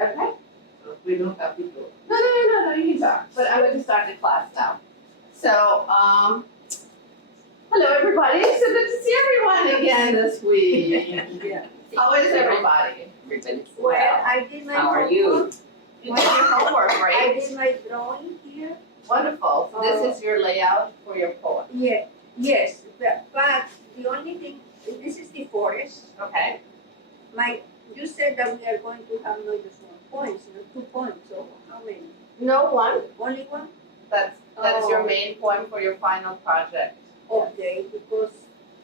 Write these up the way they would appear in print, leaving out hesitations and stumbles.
Okay. We don't have to go. No, you can talk, but I'm going to start the class now. So, hello everybody, it's so good to see everyone again this week. Yeah. How is everybody? Everybody's Well, well. I did my How are homework. you? You did your homework, I right? did my drawing here. Wonderful, so this is your layout for your poem, Yeah, yes, but the only thing, this is the forest. okay? You said that we are going to have not just 1 point, 2 points, so how many? No one, Only one? that's your Oh. main poem for your final project. Okay, because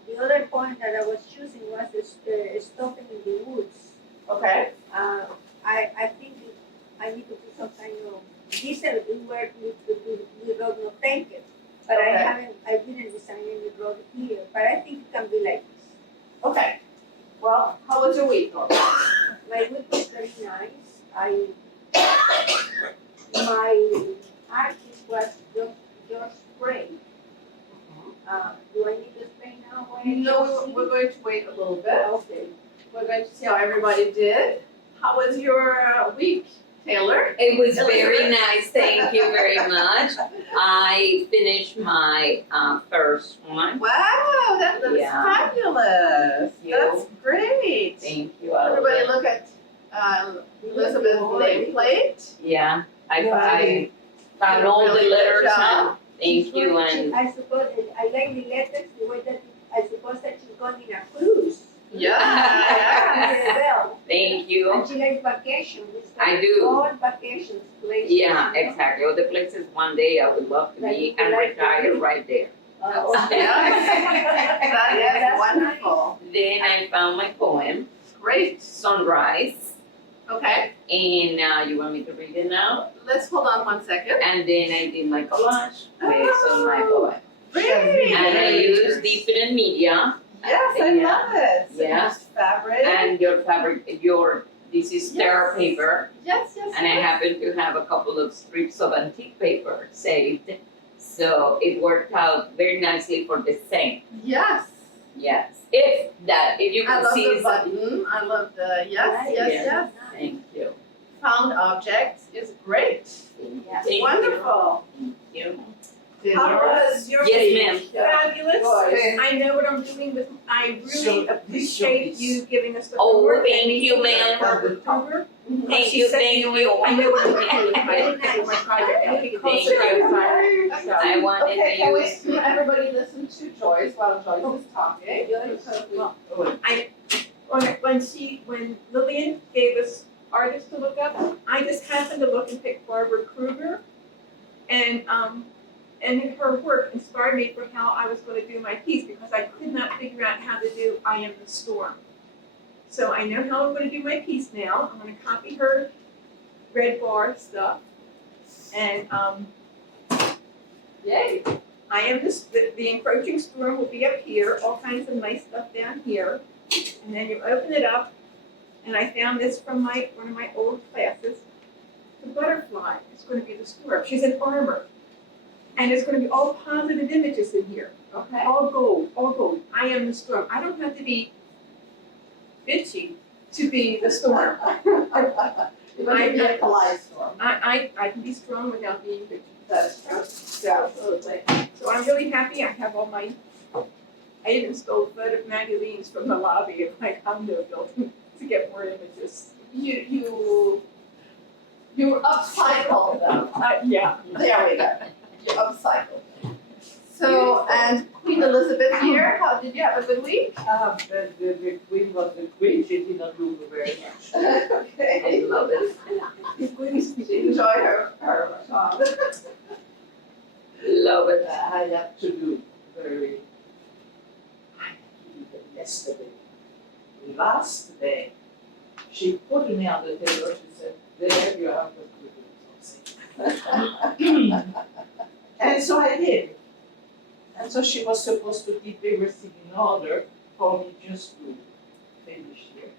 the other point that I was choosing was stopping in the woods. Okay? I think I need to put some kind of, these are the word we wrote no thank it. But Okay. I didn't design any road here, but I think it can be like this. Okay. Well, how was your week, Norma? My week was very nice. My artist was George Spray. Do I need to explain now what I No, we're going to wait a little bit. Okay. We're going to see how everybody did. How was your week, Taylor? It was very nice, thank you very much. I finished my first one. Wow, that looks Yeah. fabulous. Thank you. That's great. Thank you, I love Everybody it. look at Elizabeth's nameplate. Yeah, I You found did a all the really good letters and job. thank you and I suppose I like the letters the way that I suppose that she's going in a cruise. Yeah. Well, thank you. and she likes vacation. It's I like do. all vacations places. Yeah, you know? exactly. All the places one day I would love to Like be you and like to retire be. right there. Okay. That Yeah, is that's wonderful. Then I found my poem, Great. Sunrise, Okay, and you want me to read it now? let's hold on 1 second. And then I did my collage based on my poem. Great. And I used different media Yes, I love it. So Yeah. just fabric. and this is terra Yes. paper, Yes. and I happen to have a couple of strips of antique paper saved. So it worked out very nicely for the same. Yes. Yes. If you I can love see the button. I love the yes. Yeah. Thank you. Found objects is great. Thank you. Wonderful. Thank you. How was your Yes, week? ma'am. Fabulous. Good. I know what I'm doing with, I really appreciate you giving us the Oh, homework. thank and you, the ma'am. October. Thank She you, said thank you. I know what I'm doing with Very my, nice. my project. It'll be Thank closer you. to the time. I wanted Okay, to can we, use. can everybody listen to Joyce while Joyce is talking? Because we- When Lillian gave us artists to look up, I just happened to look and pick Barbara Kruger. And her work inspired me for how I was going to do my piece because I could not figure out how to do I Am the Storm. So I know how I'm going to do my piece now. I'm going to copy her red bar stuff. And Yay. I am the encroaching storm will be up here, all kinds of nice stuff down here. And then you open it up, and I found this from one of my old classes. The butterfly is going to be the storm. She's in armor. And it's going to be all positive images in here. Okay. All gold, all gold. I am the storm. I don't have to be bitchy to be the storm. You're gonna be a collage storm. I can be strong without being bitchy. That's true. So, Absolutely. so I'm really happy. I have all my, I even stole photo magazines from the lobby of my condo building to get more images. You upcycled them. Yeah. There we go. You upcycled. So, and Queen Elizabeth here, how, did you have a good week? The queen was the queen, she did not do very much. Okay. I love it. She enjoyed her job. Love it. I had to do very, I had to do them yesterday. Last day, she put me on the table, she said, there you have to do something. And so I did. And so she was supposed to keep everything in order for me just to finish here.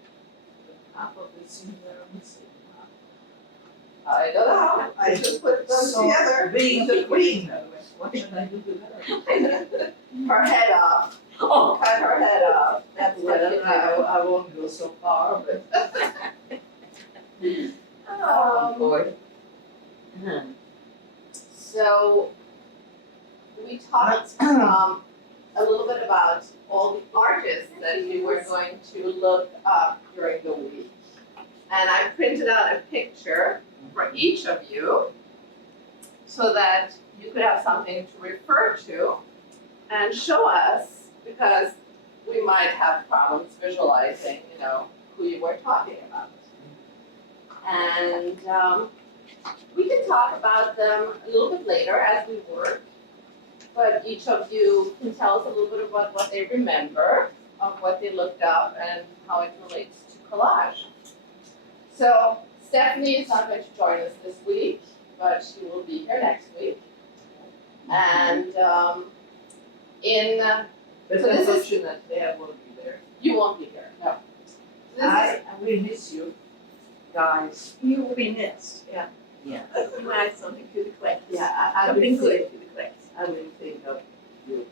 But half of the things are missing. I don't know, I just put them So, together. being the queen, what should I do to her? Her head off, Oh, cut her head off, that's what you Well, do. I won't go so far, but Oh, boy. So we talked a little bit about all the artists that we were going to look up during the week. And I printed out a picture for each of you so that you could have something to refer to and show us, because we might have problems visualizing, who you were talking about. And we can talk about them a little bit later as we work, but each of you can tell us a little bit about what they remember of what they looked up and how it relates to collage. So Stephanie is not going to join us this week, but she will be here next week. And But So this is- unfortunately, I won't be there. you won't be here, no. This I will miss you, guys. You will be missed, yeah. Yeah. You add something to the class. Yeah, I will Something think, good to the class. I will think of you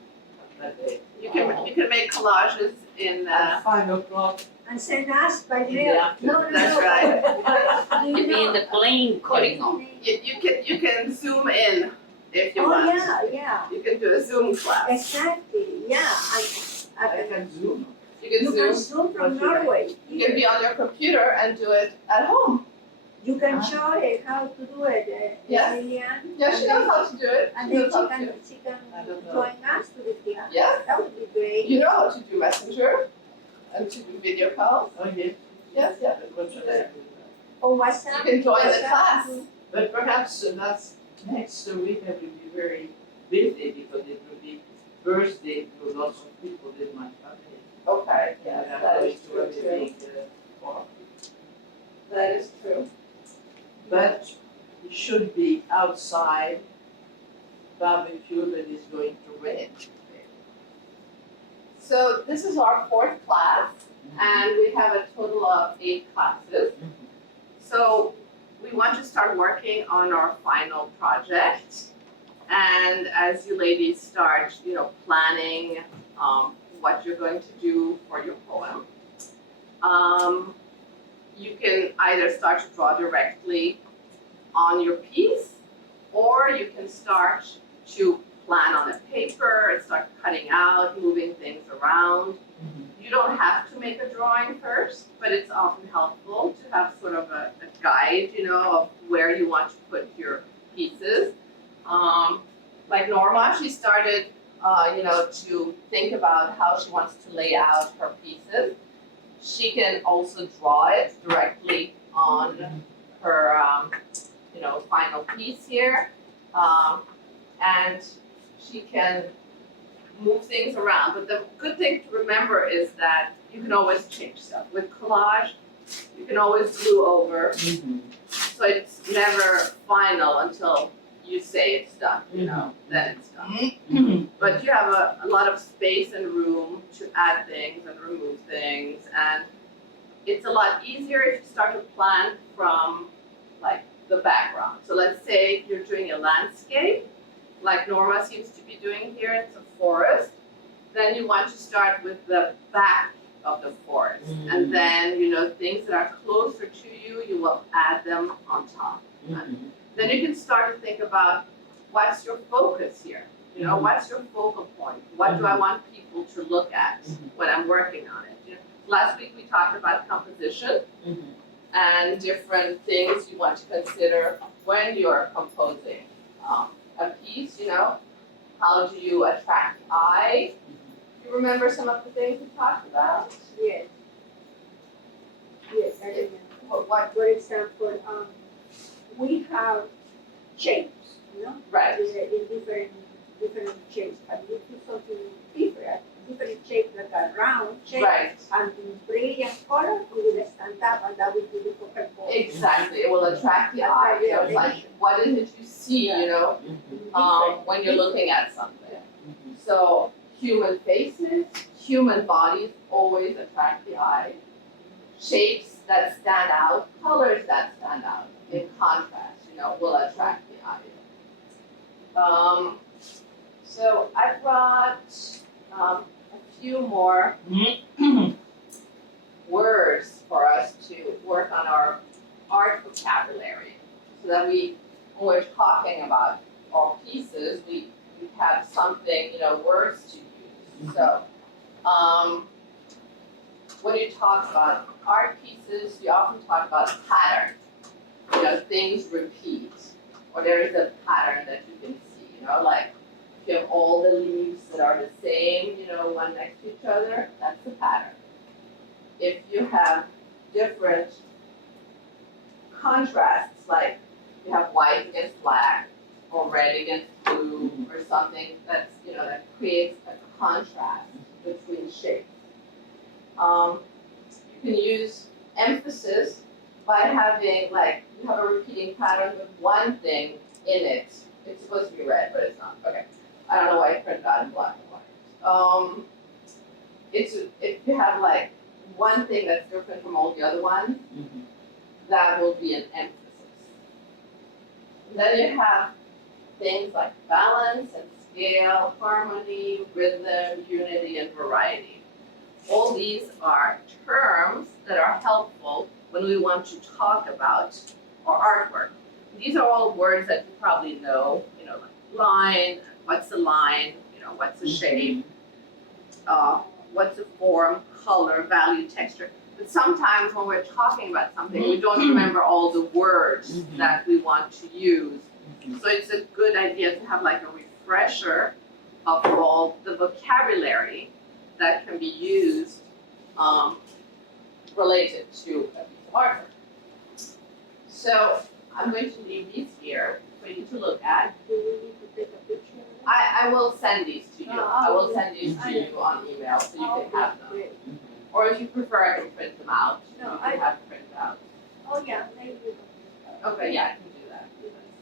that day. you can make collages in At 5:00 And send us by in the mail. afternoon. That's right. You'd be in the plane cutting off. you can zoom in if you Oh, want. yeah, You can do a Zoom class. exactly, yeah. I can Zoom. You can You can Zoom. Zoom from What's your name? Norway. You can be on your computer and do it at home. You can show her how to do it, Yes. Lilian. Yeah, she knows how to do it. And She then knows how to. she can I don't know. join us to the class. Yes, That would be great. you know how to do Messenger and to do video calls. Oh, yeah. Yes, yeah. But what should I do? Or WhatsApp. You can join the WhatsApp class. to- But perhaps that's next week I will be very busy because it will be birthday to lots of people in my family. Okay, And yes, I'm that going is to true too. everything, for- That is true. But it should be outside barbecue that is going to rain. So this is our fourth class, and we have a total of 8 classes. So we want to start working on our final project. And as you ladies start, planning what you're going to do for your poem, you can either start to draw directly on your piece, or you can start to plan on a paper and start cutting out, moving things around. You don't have to make a drawing first, but it's often helpful to have sort of a guide, of where you want to put your pieces. Like Norma, she started, to think about how she wants to lay out her pieces. She can also draw it directly on her, final piece here. And she can move things around. But the good thing to remember is that you can always change stuff. With collage, you can always glue over. So it's never final until you say it's done, then it's done. But you have a lot of space and room to add things and remove things. And it's a lot easier if you start to plan from the background. So let's say you're doing a landscape, like Norma seems to be doing here, it's a forest. Then you want to start with the back of the forest. And then, things that are closer to you, you will add them on top. Then you can start to think about what's your focus here? What's your focal point? What do I want people to look at when I'm working on it? Last week we talked about composition and different things you want to consider when you're composing a piece, How do you attract the eye? You remember some of the things we talked about? Yes. Yes, I remember. What? For example, we have shapes, Right. in different shapes, but we do something different shapes like a round shape. Right. And in brilliant color, we will stand up and that will be the focal point. Exactly. It will attract the eye. It's like, what is it you see, when you're looking at something? So human faces, human bodies always attract the eye. Shapes that stand out, colors that stand out in contrast, will attract the eye. So I brought a few more words for us to work on our art vocabulary. so that when we're talking about our pieces, we have something, words to use. So, when you talk about art pieces, you often talk about pattern. Things repeat, or there is a pattern that you can see, like if you have all the leaves that are the same, one next to each other, that's the pattern. If you have different contrasts, like you have white against black, or red against blue, or something that creates a contrast between shapes. You can use emphasis by having, you have a repeating pattern with one thing in it. It's supposed to be red, but it's not. Okay. I don't know why I printed out in black and white. If you have one thing that's different from all the other ones, that will be an emphasis. Then you have things like balance and scale, harmony, rhythm, unity, and variety. All these are terms that are helpful when we want to talk about our artwork. These are all words that you probably know, like line, what's a line, what's a shape, what's a form, color, value, texture. But sometimes when we're talking about something, we don't remember all the words that we want to use. So it's a good idea to have a refresher of all the vocabulary that can be used related to a piece of artwork. So I'm going to leave these here for you to look at. Do we need to take a picture? I will send these to you. I will send these to you on email so you can have them. Great. Or if you prefer, I can print them out. No, You can have them printed out. Oh, yeah, maybe. Okay, yeah, I can do that.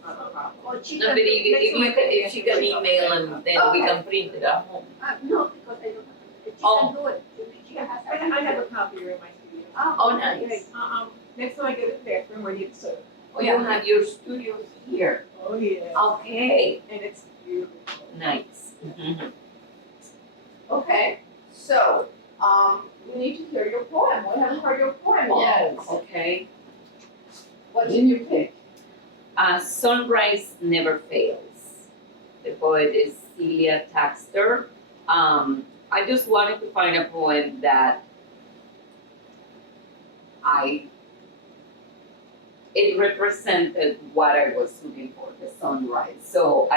That's not a problem. Or she No, can but do- if she can email and then we can print it at home. No, because I don't have, she Oh. can do it, she has. I have a copier in my studio. Oh, nice. great. Next time I go to the bathroom, ready to serve. Oh, you have your studio here. Oh, yeah. Okay, And it's beautiful. nice. Okay, so, we need to hear your poem. We haven't heard your poem yet. Okay. What did you pick? Sunrise Never Fails. The poet is Celia Taxter. I just wanted to find a poem that it represented what I was looking for, the sunrise. So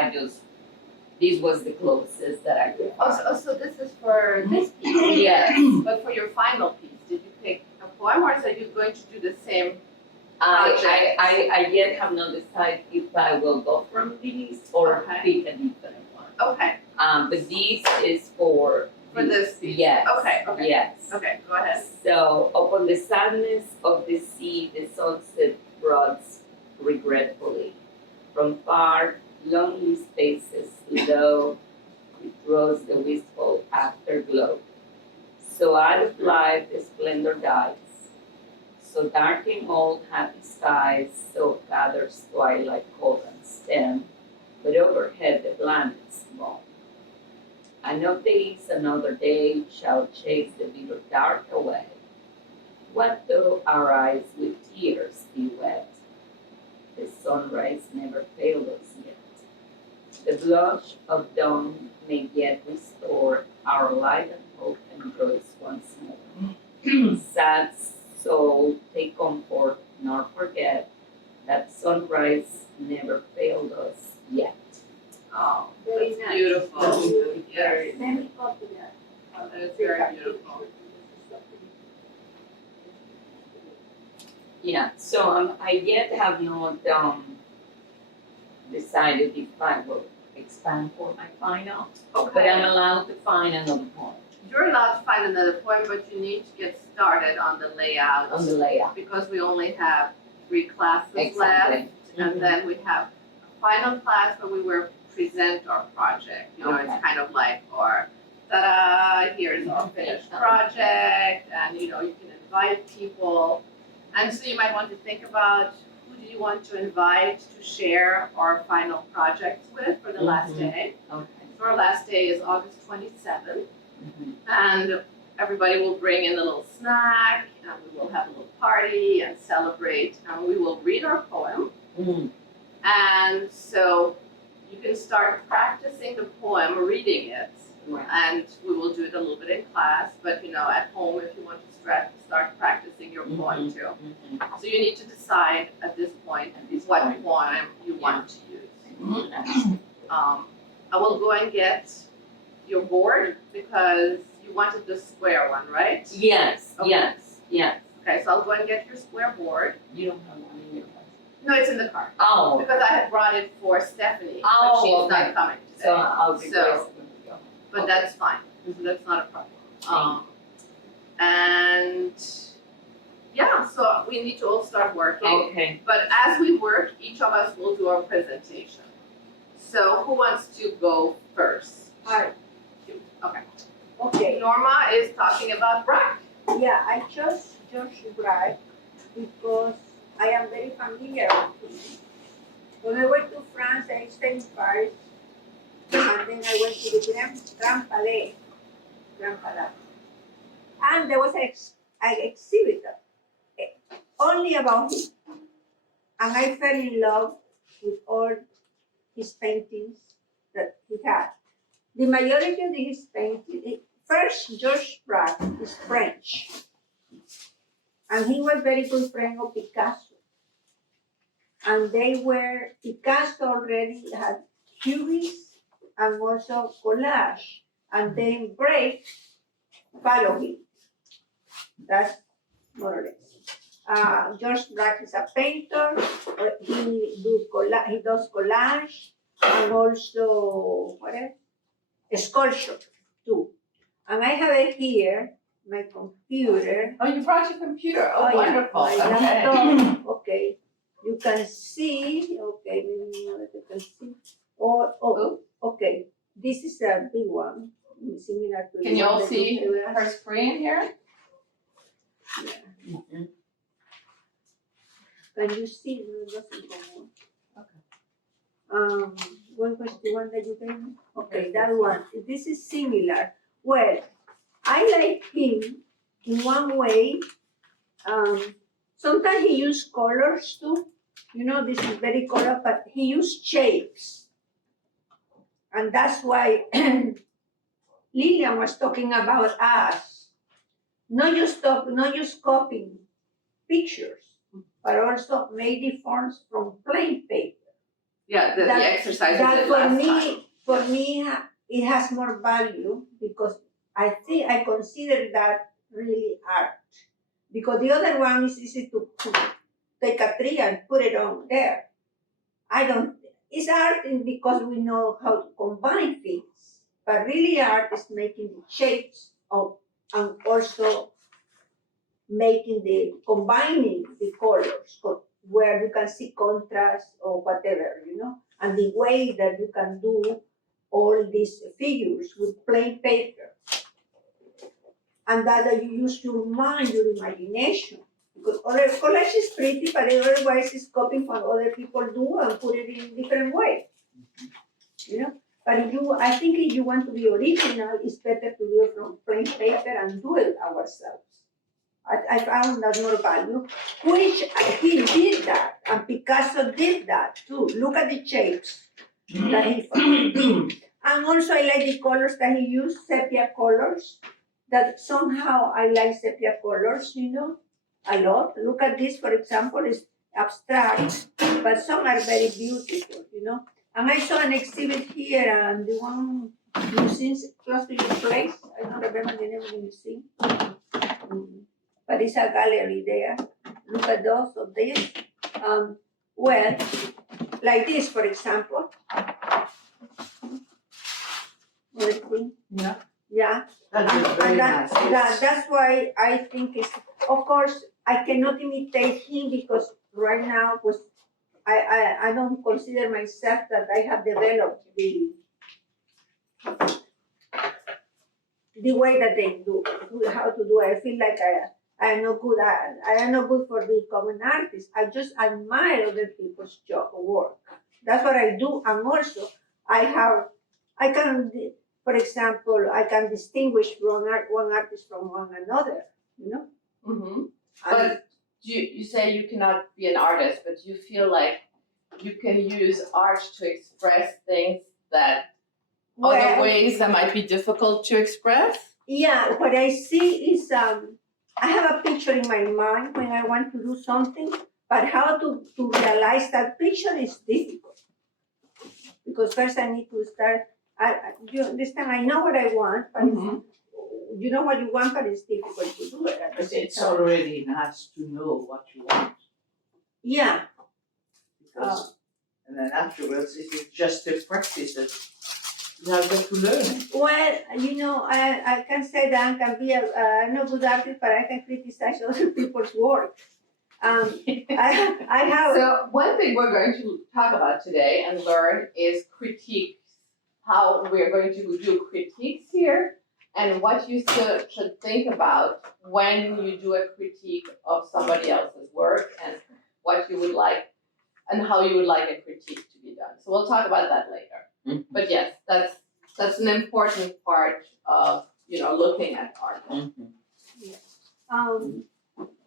this was the closest that I could find. So this is for this piece? Yes. But for your final piece, did you pick a poem or are you going to do the same? I yet have not decided if I will go from these or Okay. pick a different one. Okay, But this is for this piece? Yes. Okay. Yes. Okay, go ahead. So upon the sadness of the sea, the sunset rods regretfully. From far, lonely spaces, low, it draws the wistful afterglow. So out of life the splendor dies. So darken old happy skies, so gathers twilight cold and stem, but overhead the planets moan. Another day's another day shall chase the bitter dark away. What though our eyes with tears be wet? The sunrise never failed us yet. The blush of dawn may yet restore our light and hope and joys once more. Sad soul, take comfort, nor forget that sunrise never failed us yet. Oh, Very that's nice. beautiful. Yes, Let me copy that. that is very beautiful. Yeah, so I yet have not decided if I will expand for my final, but I'm Okay, allowed to find another poem you're allowed to find another poem, but you need to get started on the layout on the layout. because we only have 3 classes Exactly. left. And then we have a final class where we will present our project. Okay. It's kind of like our, ta-da, here's our finished project, and you can invite people. And so you might want to think about who do you want to invite to share our final projects with for the last Mhm. day. Okay. So our last day is August 27th. Mhm. And everybody will bring in a little snack, and we will have a little party and celebrate, and we will read our poem, Mm. And so you can start practicing the poem, reading it, Right. and we will do it a little bit in class, but at home, if you want to start practicing your poem too. Mhm. So you need to decide at this point what poem you want to use. Mhm. I will go and get your board because you wanted the square one, right? Yes, Okay. yes. Okay, so I'll go and get your square board. You don't have one in your house. No, it's in the car. Oh. Because I had brought it for Stephanie, but Oh, she's okay. not coming today. So I'll be So- graceful with you. But Okay. that's fine, so that's not a problem. And yeah, so we need to all start working. Okay. But as we work, each of us will do our presentation. So who wants to go first? Hi. You. Okay. Okay, Norma is talking about Brack. yeah, I chose George Braque because I am very familiar with him. When I went to France, I stayed in Paris, and then I went to the Grand Palais. And there was an exhibit only about him. And I fell in love with all his paintings that he had. The majority of his paintings, first, Georges Braque is French. And he was very good friend of Picasso. And Picasso already had cubism and also collage. And then Braque followed him. That's more or less. Georges Braque is a painter. He does collage and also what else? Sculpture too. And I have it here, my computer. Oh, you brought your computer. Oh, yeah, wonderful. my Okay. laptop. Okay, you can see. Okay, maybe now that you can see. Oh, okay. This is a big one, similar to Can the you one all that see you gave us. her screen here? Yeah. Mhm. Can you see? No, it doesn't come Okay. on. What was the one that you gave me? Okay, that one. This is similar. Well, I like him in one way. Sometimes he used colors too. This is very color, but he used shapes. And that's why Lillian was talking about us. Not just copying pictures, but also made the forms from plain paper. Yeah, the That- exercise we That did for last me, time. for me, it has more value because I consider that really art. Because the other one is easy to take a tree and put it on there. It's art because we know how to combine things. But really art is making the shapes of, and also combining the colors where you can see contrast or whatever, and the way that you can do all these figures with plain paper. And that you use your mind, your imagination. Because other collage is pretty, but otherwise it's copying what other people do and put it in a different way. But I think if you want to be original, it's better to do it from plain paper and do it ourselves. I found that more value, which he did that, and Picasso did that too. Look at the shapes that he did. And also I like the colors that he used, sepia colors, that somehow I like sepia colors, a lot. Look at this, for example, it's abstract, but some are very beautiful, And I saw an exhibit here, and the one museum close to your place, I don't remember the name of the museum. But it's a gallery there. Look at those of this. Well, like this, for example. Yeah. Yeah. That's And that's why I think it's, of course, I cannot imitate him because right now I don't consider myself that I have developed the way that they do how to do it. I feel like I am not good at, I am not good for becoming an artist. I just admire other people's job or work. That's what I do. And also I can, for example, I can distinguish one artist from one another, Mm-hmm. And But you say you cannot be an artist, but you feel like you can use art to express things that other Well, ways that might be difficult to express. yeah, what I see is I have a picture in my mind when I want to do something, but how to realize that picture is difficult. Because first I need to start, you understand, I know what I want, but Mhm. you know what you want, but it's difficult to do it at the But same it's time. already nice to know what you want, Yeah, because, and then afterwards, if it's just a practice, that you have got to learn it. well, you know, I can say that I can be a no good artist, but I can criticize other people's work. I have, So one thing we're going to talk about today and learn is critiques. How we're going to do critiques here and what you should think about when you do a critique of somebody else's work and what you would like and how you would like a critique to be done. So we'll talk about that later. Mhm. But yes, that's an important part of, looking at art.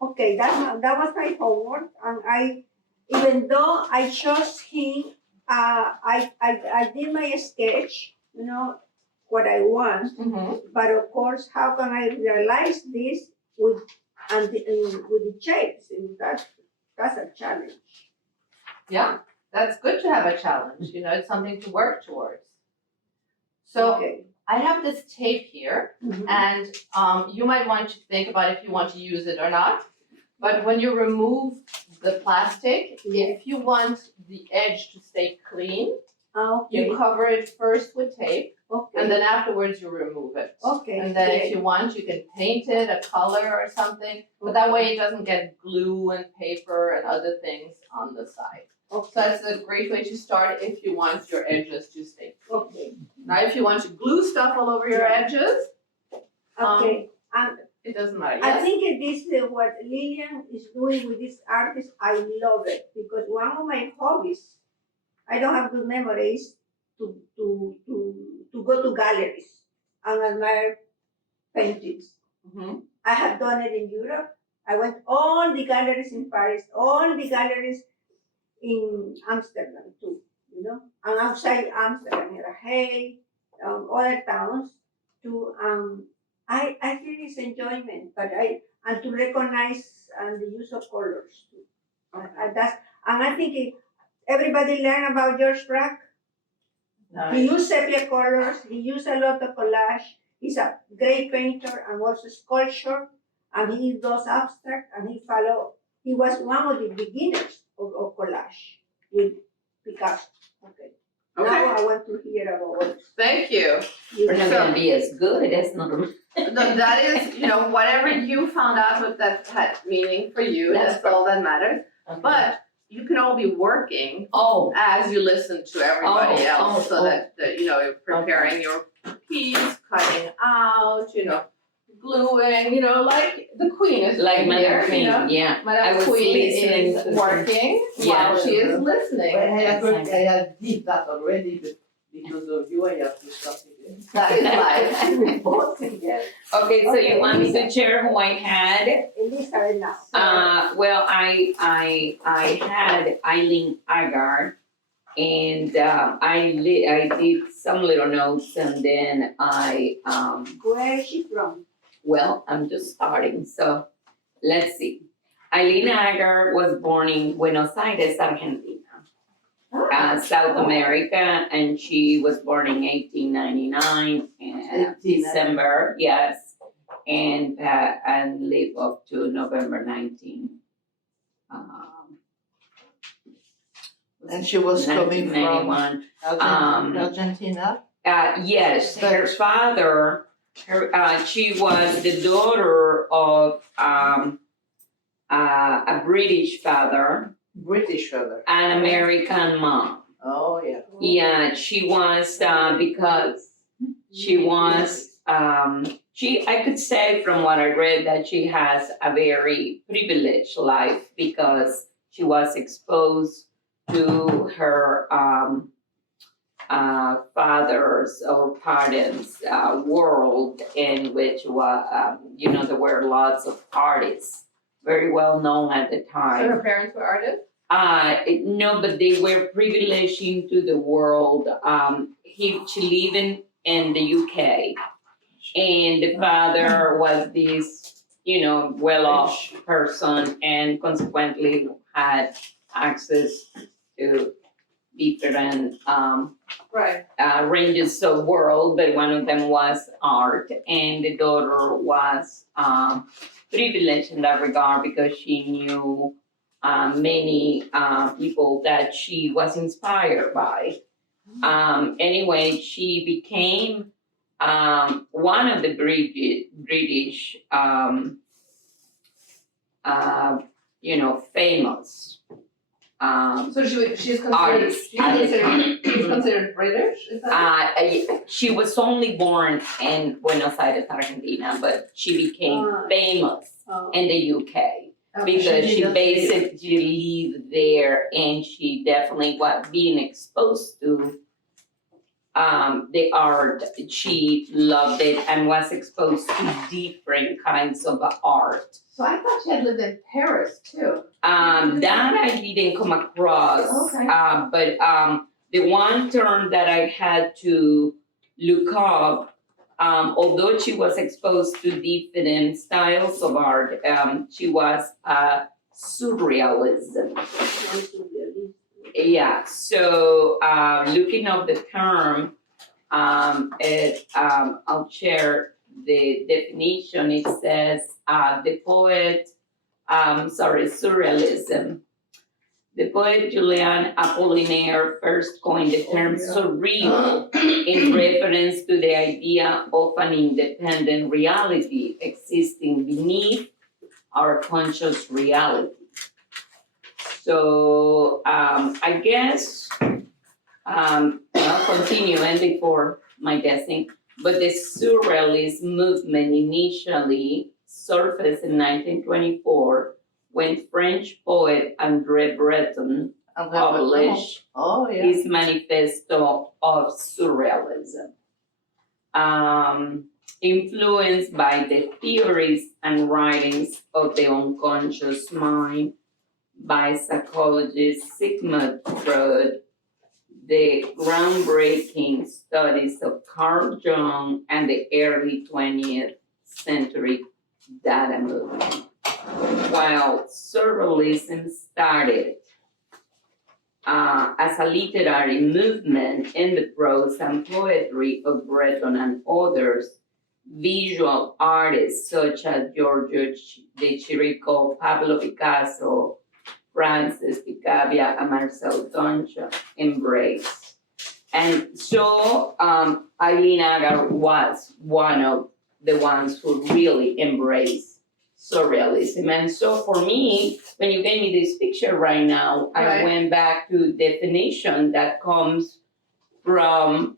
okay, that was my homework, and even though I chose him, I did my sketch, you know, what I want, Mm-hmm. but of course, how can I realize this with with the shapes? And that's a challenge. Yeah, that's good to have a challenge, it's something to work towards. So Okay. I have this tape here, Mhm. and you might want to think about if you want to use it or not. But when you remove the plastic, if you want the edge to stay clean, Okay. you cover it first with tape, Okay. and then afterwards you remove it. Okay. And then if great. you want, you can paint it a color or something, but that way it doesn't get glue and paper and other things on the side. So that's a great way to start if you want your edges to stay clean. Okay. Now, if you want to glue stuff all over your edges, Okay. it doesn't matter. I Yes? think this what Lillian is doing with this artist. I love it because one of my hobbies, I don't have good memories to go to galleries and admire paintings. Mhm. I have done it in Europe. I went all the galleries in Paris, all the galleries in Amsterdam too, and outside Amsterdam, in Hay, other towns too. I feel this enjoyment, but and to recognize and the use of colors too. And I think everybody learn about George Braque. He Nice. used sepia colors. He used a lot of collage. He's a great painter and also sculptor, and he does abstract. And he was one of the beginners of collage with Picasso. Okay. Okay. Now I want to hear about what Thank you. We're not So- gonna be as good as normal. No, that is, whatever you found out what that had meaning for you, that's all that matters. But you can all be working Oh, as you listen to everybody Oh, else, oh, so oh. that, you're preparing your piece, cutting out, gluing, like the queen is like here, Madam Queen, yeah. I Madam was Queen listening is to- working Yeah. while she is listening. Well, I did that already, but because of you, I have to stop again. That is life. both together. Okay, so Okay, you want me to Elisa. share who I had? Elizabeth now. Well, I had Eileen Agar, and I did some little notes, and then Where is she from? well, I'm just starting, so let's see. Eileen Agar was born in Buenos Aires, Argentina, South America, and she was born in 1899 in December, yes, and lived up to November 19. And she was coming from 1991. Argentina? Yes, her father, she was the daughter of a British father, British father. an American mom. Oh, yeah. Yeah, she was because she was I could say from what I read that she has a very privileged life because she was exposed to her father's or parents' world, in which there were lots of artists, very well known at the So time. her parents were artists? No, but they were privileged into the world. She lived in the UK, and the father was this, well-off person, and consequently had access to different Right. ranges of world, but one of them was art, and the daughter was privileged in that regard because she knew many people that she was inspired by. Anyway, she became one of the British famous So she's considered, artists at the time. she's considered British, is that? She was only born in Buenos Aires, Argentina, but she became famous Oh. in the UK because she basically lived there, and she definitely was being exposed to the art. She loved it and was exposed to different kinds of art. So I thought she had lived in Paris too. That I didn't come across. Okay. But the one term that I had to look up, although she was exposed to different styles of art, she was surrealism. Yeah, so looking up the term, I'll share the definition. It says surrealism. The poet Julian Apollinaire first coined the term surreal in reference to the idea of an independent reality existing beneath our conscious reality. So I guess I'll continue ending for my guessing, but the Surrealist movement initially surfaced in 1924 when French poet André Breton published his manifesto of surrealism. Influenced by the theories and writings of the unconscious mind by psychologist Sigmund Freud, the groundbreaking studies of Carl Jung, and the early 20th century data movement. While surrealism started as a literary movement in the prose and poetry of Breton and others, visual artists such as Giorgio de Chirico, Pablo Picasso, Francis Picabia, and Marcel Duchamp embraced. And so Eileen Agar was one of the ones who really embraced surrealism. And so for me, when you gave me this picture right now, I went back to definition that comes from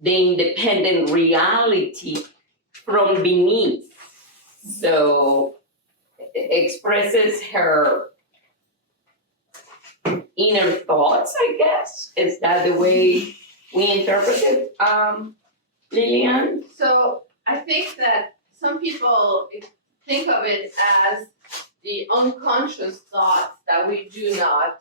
the independent reality from beneath. So expresses her inner thoughts, I guess. Is that the way we interpret it, Lillian? So I think that some people think of it as the unconscious thoughts that we do not,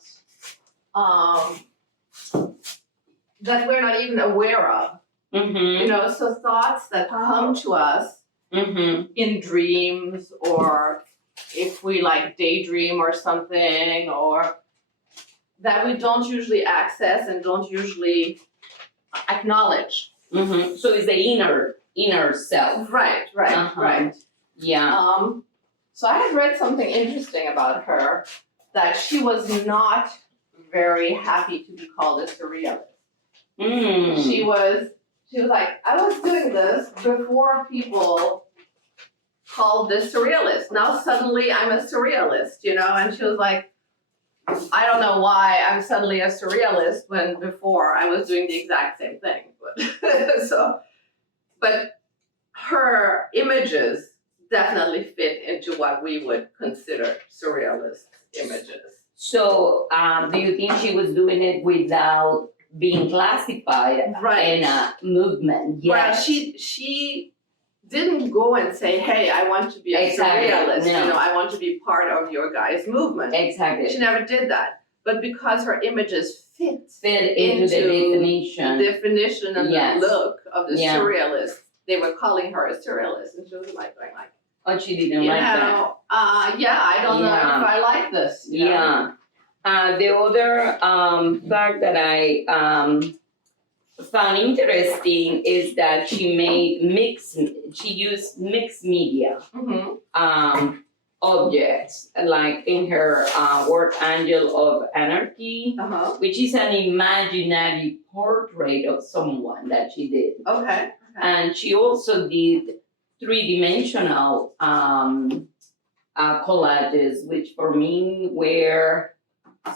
that we're not even aware of. Mm-hmm. So thoughts that come to us in dreams, or if we like daydream or something, or that we don't usually access and don't usually acknowledge. Mm-hmm. So it's the inner self. Right. Uh-huh. Yeah. So I had read something interesting about her, that she was not very happy to be called a surrealist. Mm. She was like, I was doing this before people called this surrealist. Now suddenly I'm a surrealist, and she was like, I don't know why I'm suddenly a surrealist when before I was doing the exact same thing. But her images definitely fit into what we would consider surrealist images. So do you think she was doing it without being classified in a movement? Well, she didn't go and say, hey, I want to be a Exactly, surrealist, no. you know, I want to be part of your guys' movement. Exactly. She never did that. But because her images fit Into the definition. the definition and Yes. the look of the Yeah. surrealist, they were calling her a surrealist, and she was like going like, Oh, she didn't you like that. know, yeah, I don't know Yeah. if I like this. You know? Yeah. The other fact that I found interesting is that she used mixed media Mm-hmm. objects, like in her work Angel of Anarchy, Uh-huh. which is an imaginary portrait of someone that she did. Okay. And she also did three-dimensional collages, which for me were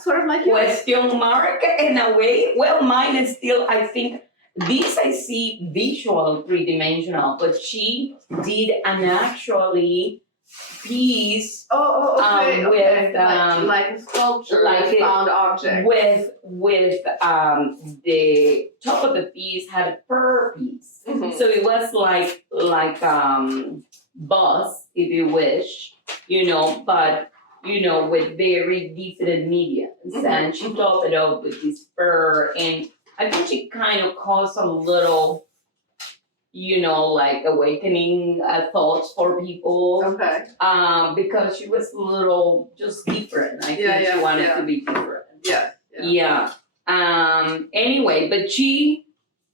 Sort of like yours. question mark in a way. Well, mine is still, I think, these I see visual three-dimensional, but she did an actually piece Oh, okay, okay. with, like a sculpture, like a found object. with the top of the piece had a fur piece. Mhm. So it was like bust, if you wish, you know, but you know, with very different mediums. Mhm, And she topped it up with this fur, and I think she kind of caused a little, you know, like awakening thoughts for people. Okay. Because she was a little just different. I Yeah, think she yeah, wanted yeah. to be different. Yeah. Yeah. Yeah. Anyway, but she,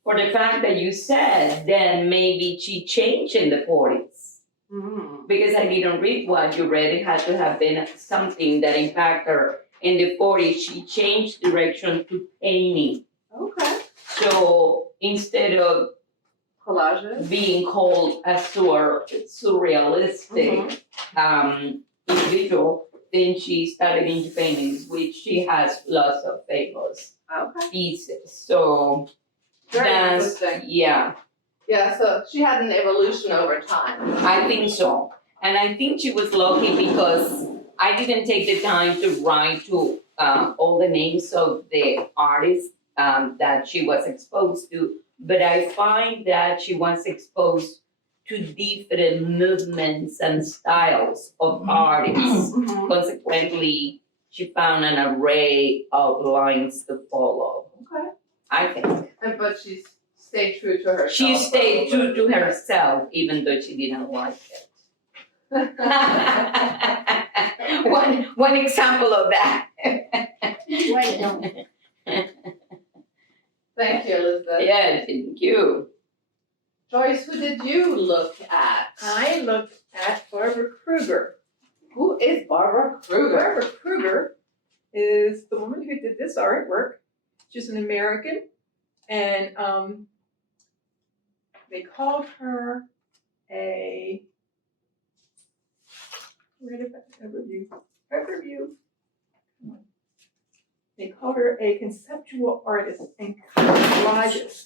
for the fact that you said, then maybe she changed in the 40s. Mm. Because I didn't read what you read. It had to have been something that impacted her. In the 40s, she changed direction to painting. Okay. So instead of Collages. being called a surrealistic individual, then she started into paintings, which she has lots of famous Okay. pieces. So Very that's, interesting. yeah, Yeah, so she had an evolution over time. I think so. And I think she was lucky because I didn't take the time to write to all the names of the artists that she was exposed to, but I find that she was exposed to different movements and styles of artists. Mm-hmm. Consequently, she found an array of lines to follow, Okay. I think. But she's stayed true to herself. She stayed true to herself, even though she didn't like it. one example of that. Why don't? Thank you, Elizabeth. Yeah, thank you. Joyce, who did you look at? I looked at Barbara Kruger. Who is Barbara Kruger? Barbara Kruger is the woman who did this artwork. She's an American, and they called her a overview. Come on. They called her a conceptual artist and collages.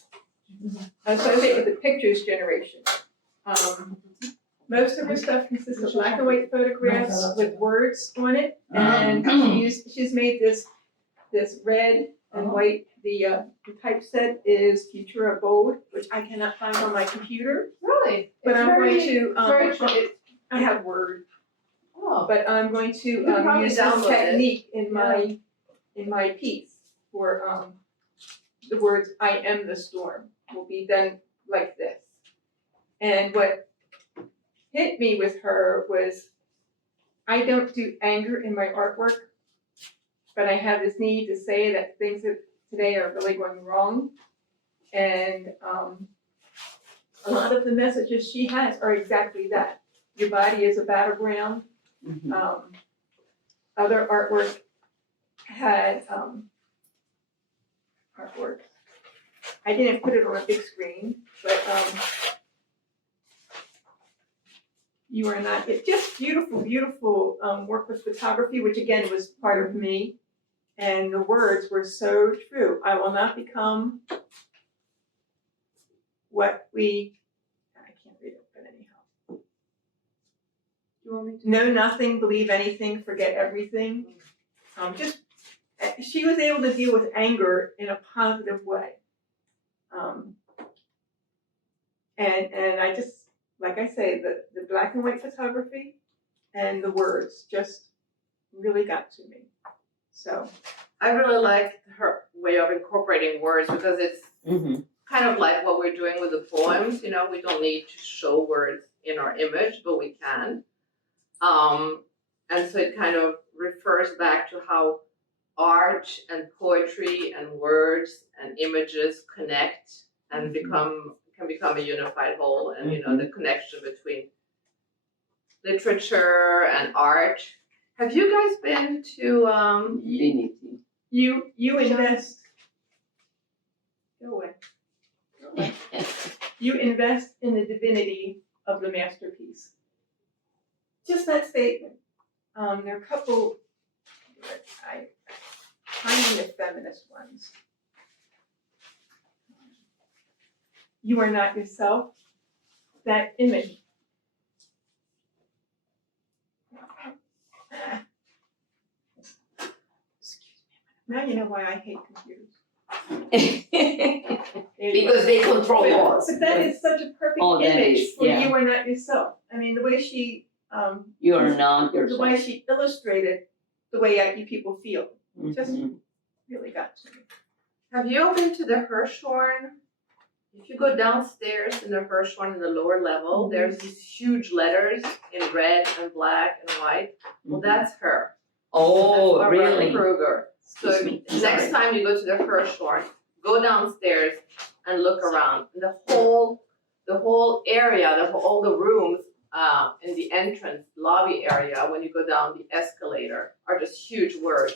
Associated with the pictures generation. Most of her stuff consists of black and white photographs with words on it, and she's made this red and white. The typeset is Futura Bold, which I cannot find on my computer, Really? but It's I'm very, going to. very short. I have Word, Oh. but I'm going to You can probably use this download it. technique in my piece for the words "I am the storm" will be done like this. And what hit me with her was I don't do anger in my artwork, but I have this need to say that things that today are really going wrong. And a lot of the messages she has are exactly that. Your body is a battleground. Other artwork had artwork. I didn't put it on a big screen, but you are not. It's just beautiful, beautiful work with photography, which again was part of me. And the words were so true. I will not become what we. I can't read it, but anyhow. You want me to? Know nothing, believe anything, forget everything. Just she was able to deal with anger in a positive way. And I just like I say, the black and white photography and the words just really got to me. So, I really like her way of incorporating words because it's Mm-hmm. kind of like what we're doing with the poems, you know, we don't need to show words in our image, but we can. And so it kind of refers back to how art and poetry and words and images connect and can become a unified whole, and you know, the connection between literature and art. Have you guys been to Divinity. you invest. Go away. Go away. You invest in the divinity of the masterpiece. Just that statement. There are a couple, I finding the feminist ones. You are not yourself. That image. Now you know why I hate computers. Because they control us. But that is such a perfect Oh, that image is, for yeah. you are not yourself. I mean, the way she, You are not the way yourself. she illustrated the way you people feel, just Mhm. really got to me. have you been to the Hirshhorn? If you go downstairs in the Hirshhorn in the lower level, there's these huge letters in red and black and white. Well, that's her. Oh, That's really? Barbara Kruger. So Excuse me. next time you go to the Hirshhorn, go downstairs and look around. The whole area, all the rooms in the entrance lobby area, when you go down the escalator, are just huge words,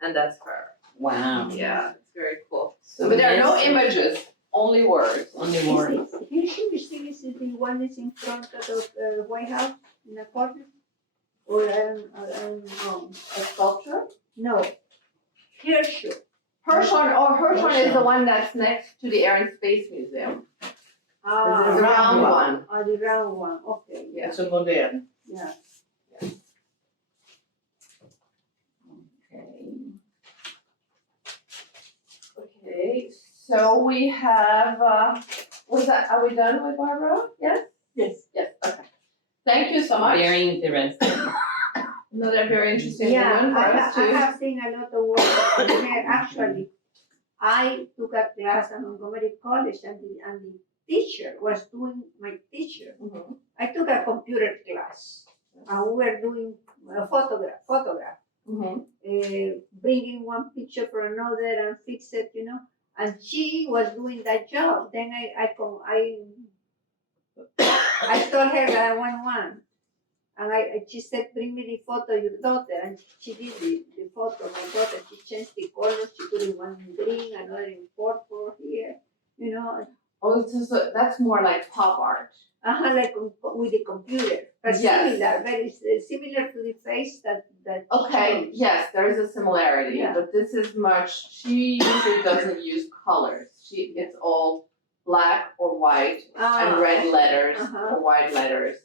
and that's her. Wow. Yeah, it's very cool. So But there are no that's- images, only words. Only words. Here she is the one that's in front of the White House in the corner? Or a sculpture? No. Herschel. Hirshhorn is the one that's next to the Air and Space Museum. The The round round one. one. The round one, okay, Yeah. It's a modern. yeah. Okay, so we have, are we done with Barbara? Yes? Yes. Yes, okay. Thank you so much. Very interesting. Another very interesting Yeah, woman for us I to. have seen a lot of work in there. Actually, I took a class at Montgomery College and the teacher was doing, my teacher, Mhm. I took a computer class and we were doing a photograph. Mhm. Bringing one picture for another and fix it, you know. And she was doing that job. Then I told her that I want one. And she said, bring me the photo of your daughter. And she did the photo of my daughter. She changed the colors. She put in one in green, another in purple here, you know. Oh, so that's more like pop art. Like with the computer. But Yes. similar, very similar to the face that Okay, yes, there is a similarity, Yeah. but this is much, she usually doesn't use colors. It's all black or white and red letters or white letters.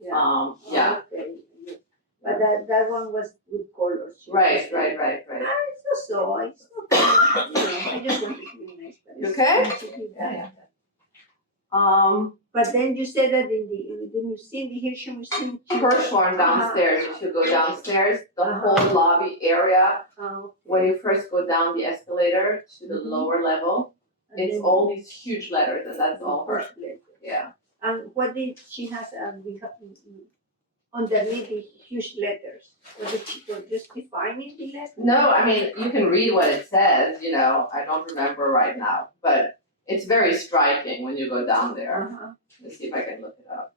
Yeah. Yeah, Okay. Yeah. But that one was with colors. right. It's not I just want to be nice. But You it's okay? nice to be that. Yeah. But then you said that in the museum, the Hirschel Museum. Hirshhorn downstairs, if you go downstairs, the whole lobby area, when you first go down the escalator to the lower level, it's all these huge letters, and that's all her. Yeah. And what did she has underneath the huge letters? What did she do? Just defining the letters? No, I mean, you can read what it says, you know, I don't remember right now, but it's very striking when you go down there. Let's see if I can look it up.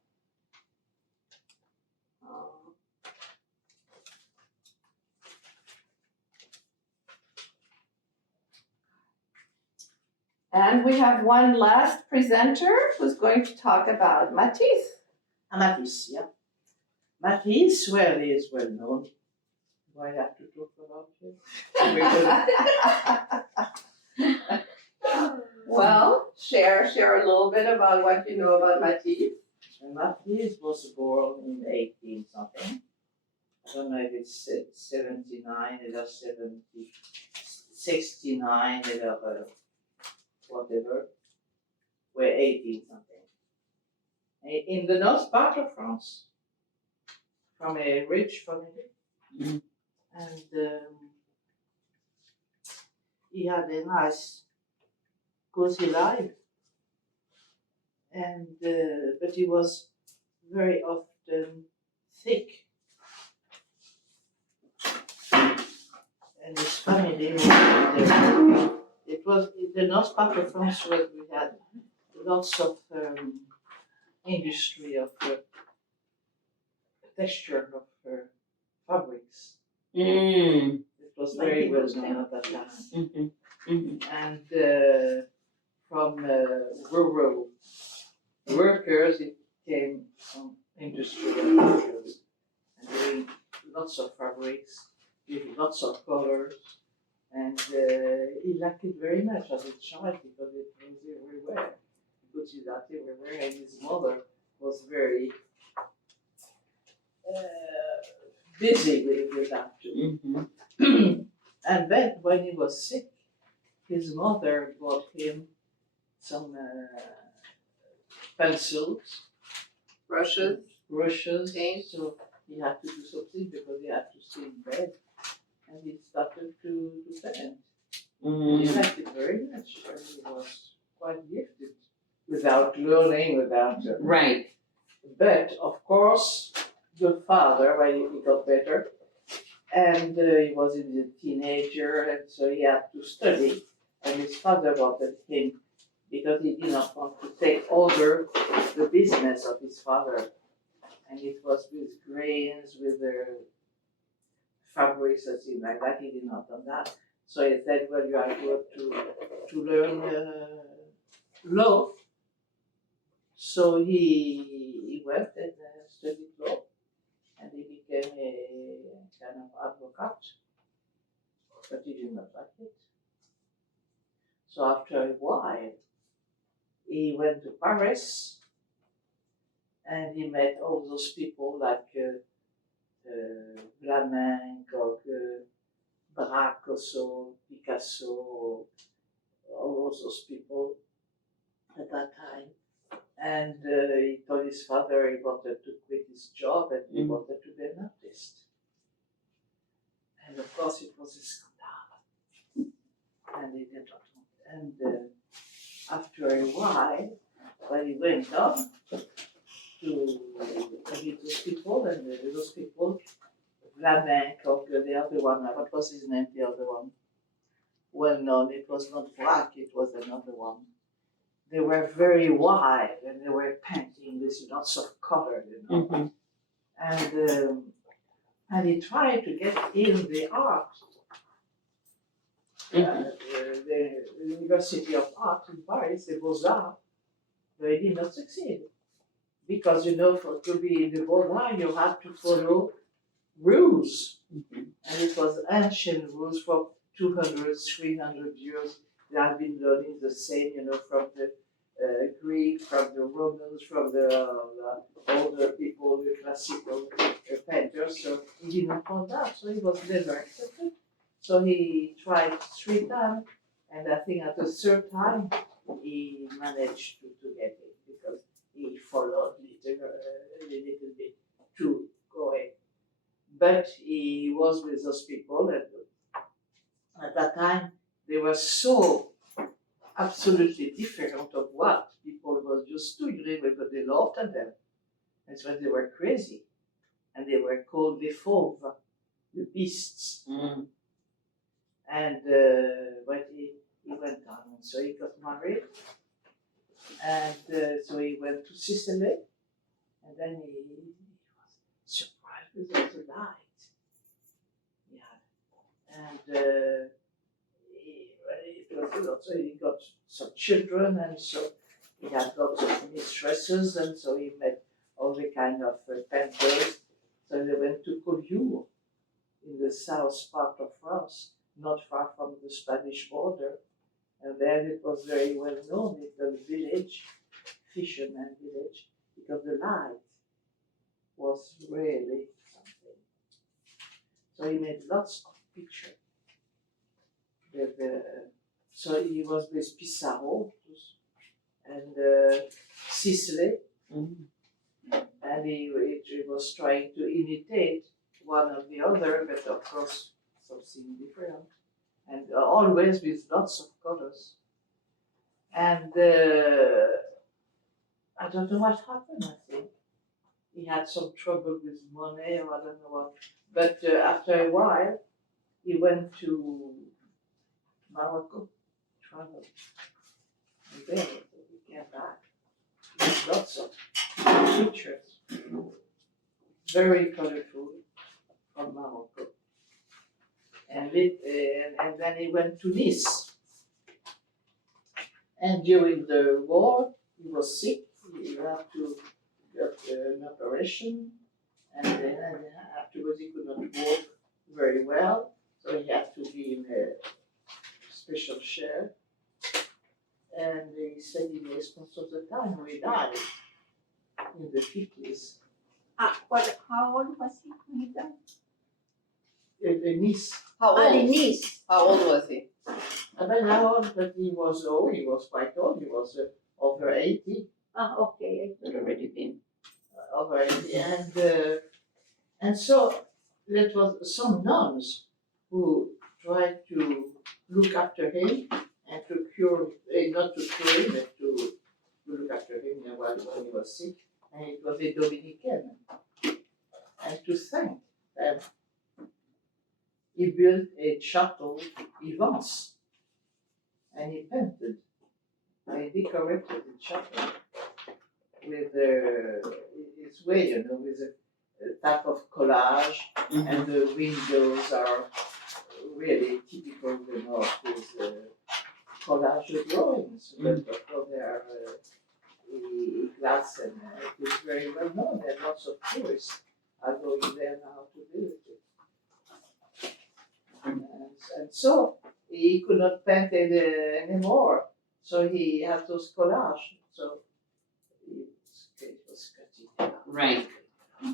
And we have one last presenter who's going to talk about Matisse. Matisse, yeah. Matisse, well, he is well known. Do I have to talk about it? Well, share a little bit about what you know about Matisse. Matisse was born in 18 something. I don't know if it's 79 or 70, 69 or whatever. We're 18 something. in the north part of France, from a rich family. Mm. And he had a nice, cozy life. And but he was very often sick. And his family was there. It was in the north part of France where we had lots of industry of texture of fabrics. Mm. It was Like very in well those known at that time. Mm-hmm. Mm-hmm. And from rural workers, it came from industrial workers, and doing lots of fabrics, with lots of colors, and he liked it very much as a child because it was everywhere. He could see that everywhere, and his mother was very busy with that too. Mm-hmm. And then when he was sick, his mother bought him some pencils, brushes, Paint. so he had to do something because he had to stay in bed, and he started to paint. He Mm-hmm. liked it very much, and he was quite gifted without learning, without. Right. But of course, the father, when he got better, and he was in the teenager, and so he had to study, and his father wanted him because he did not want to take over the business of his father. And it was with grains, with fabrics and things like that. He did not want that. So he said, well, you are going to learn law. So he went and studied law, and he became a kind of advocate, but he did not like it. So after a while, he went to Paris, and he met all those people like Vlaminck, Braque also, Picasso, all those people at that time. And he told his father he wanted to quit his job and he wanted to be an artist. And of course it was a scandal. And he did not want. And after a while, when he went on to meet those people, and those people, Vlaminck or the other one, what was his name, the other one? Well known, it was not Braque, it was another one. They were very wide and they were painting with lots of color, you know. Mm-hmm. And he tried to get in the art, the University of Art in Paris, the Beaux-Arts, but he did not succeed. Because, you know, to be in the Beaux-Arts, you had to follow rules. Mm-hmm. And it was ancient rules for 200, 300 years. They have been learning the same, you know, from the Greek, from the Romans, from all the people, the classical painters. So he did not want that, so he was never accepted. So he tried 3 times, and I think at the 3rd time he managed to get it because he followed a little bit to go in. But he was with those people, and at that time they were so absolutely different of what people were used to, you know, but they laughed at them. That's why they were crazy. And they were called the fauves, the beasts. Mm. And but he went on, and so he got married. And so he went to Sicily, and then he was surprised with all the light. Yeah. And so he got some children, and so he had lots of mistresses, and so he met all the kind of painters. So they went to Collioure in the south part of France, not far from the Spanish border. And then it was very well known, little village, fisherman village, because the light was really something. So he made lots of pictures. So he was with Pissarro and Sicily, Mhm. And he was trying to imitate one of the other, but of course something different, and always with lots of colors. And I don't know what happened. I think he had some trouble with money, or I don't know what. But after a while, he went to Morocco, traveled, and then he came back with lots of pictures, very colorful from Morocco. And then he went to Nice. And during the war, he was sick. He had to get an operation, and then afterwards he could not walk very well, so he had to be in a special chair. And he said he was most of the time he died in the 50s. How old was he when he died? In Nice. How Ah, in old? Nice. How old was he? I don't know how old, but he was old. He was quite old. He was over 80. Ah, okay. Had already been. Over 80. And so there was some nuns who tried to look after him and to cure, not to cure him, but to look after him while he was sick. And it was a Dominican. And to thank them, he built a chapel in Vence. And he painted, and he decorated the chapel with his way, with a type of collage, and the windows are really typical, of his collage drawings. But of course they are glass, and it is very well known, and lots of tourists are going there now to visit it. And so he could not paint it anymore, so he had those collages. So it was cutting. Right.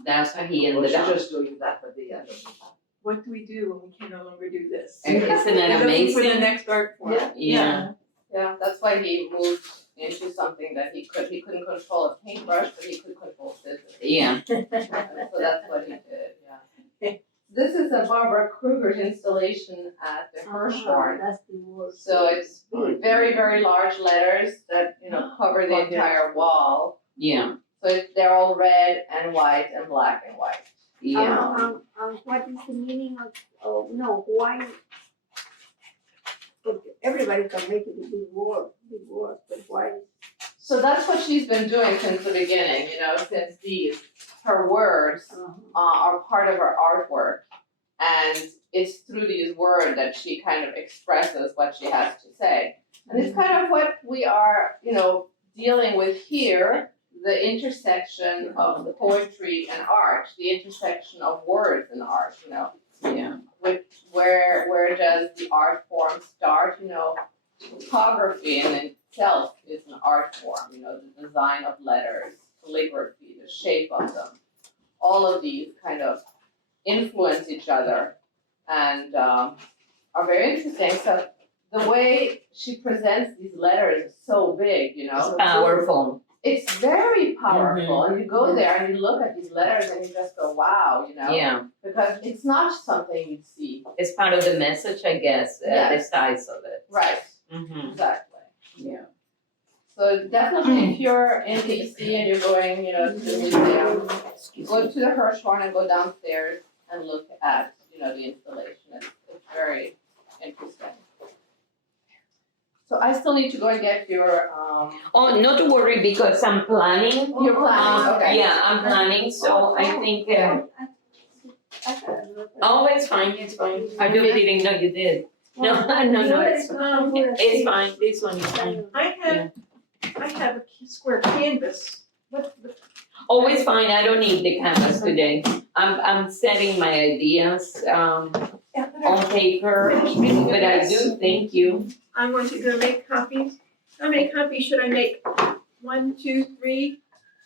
That's how he Was ended up. just doing that at the end of the time. What do we do when we can no longer do this? Isn't We're that looking for the amazing? next art form. Yeah. Yeah, that's why he moved into something that he couldn't control a paintbrush, but he could control scissors. Yeah. So that's what he did, yeah. This is a Barbara Kruger's installation at the Hirshhorn. That's the word. So it's very, very large letters that, cover the entire wall. Yeah. So they're all red and white and black and white. Yeah. What is the meaning of no, why? But everybody can make it a big word, but why? So that's what she's been doing since the beginning, since her words are part of her artwork. And it's through these words that she kind of expresses what she has to say. And it's kind of what we are, dealing with here, the intersection of the poetry and art, the intersection of words and art, Yeah. where does the art form start? Photography in itself is an art form, the design of letters, calligraphy, the shape of them. All of these kind of influence each other and are very interesting. So the way she presents these letters is so big, It's powerful. It's very powerful, and you go there and you look at these letters and you just go, wow, Yeah. because it's not something you'd see. It's part of the message, I guess, the Yes. size of it. Right, Mm-hmm. exactly. Yeah. So definitely if you're in DC and you're going, to the museum, go to the Hirshhorn and go downstairs and look at, the installation. It's very interesting. So I still need to go and get your, Oh, not to worry because I'm planning. You're planning, okay. Yeah, I'm planning, so I think, oh, it's fine, it's fine. I just didn't know you did. No, no, it's fine. It's fine, this one is fine. I have a square canvas. Oh, it's fine, I don't need the canvas today. I'm setting my ideas, on paper, but I do, thank you. I'm going to go make copies. How many copies should I make? 1, 2, 3?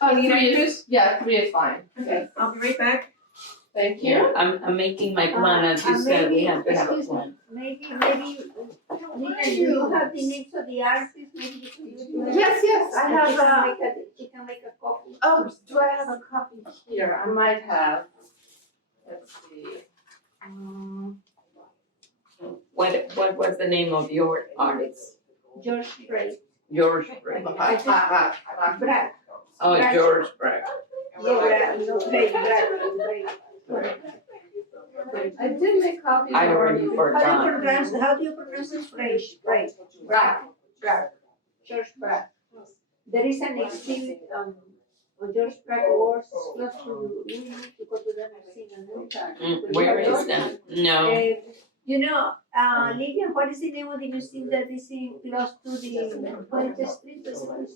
You need 3 extras? is, yeah, 3 is fine. Okay, I'll be right back. Thank you. Yeah, I'm making my plan, as you said, we have to have a plan. Maybe, Nina, do you have the names of the artists? Maybe you can give it to her. Yes, I have, She can make a copy. oh, do I have a copy here? I might have. Let's see. What was the name of your artist? George Bray. George Bragg. Bragg. Oh, Bragg. George Bragg. No, Bragg, no, Bray, Bragg. I did make copies. I already already. forgot. How do you pronounce it? French, Bray. Bragg. George Bragg. There is an exhibit on George Bragg Awards, close to, we need to go to that and see the Where is that? No. You know, Lilian, what is the name of the museum that is in close to the, what is the street, the street?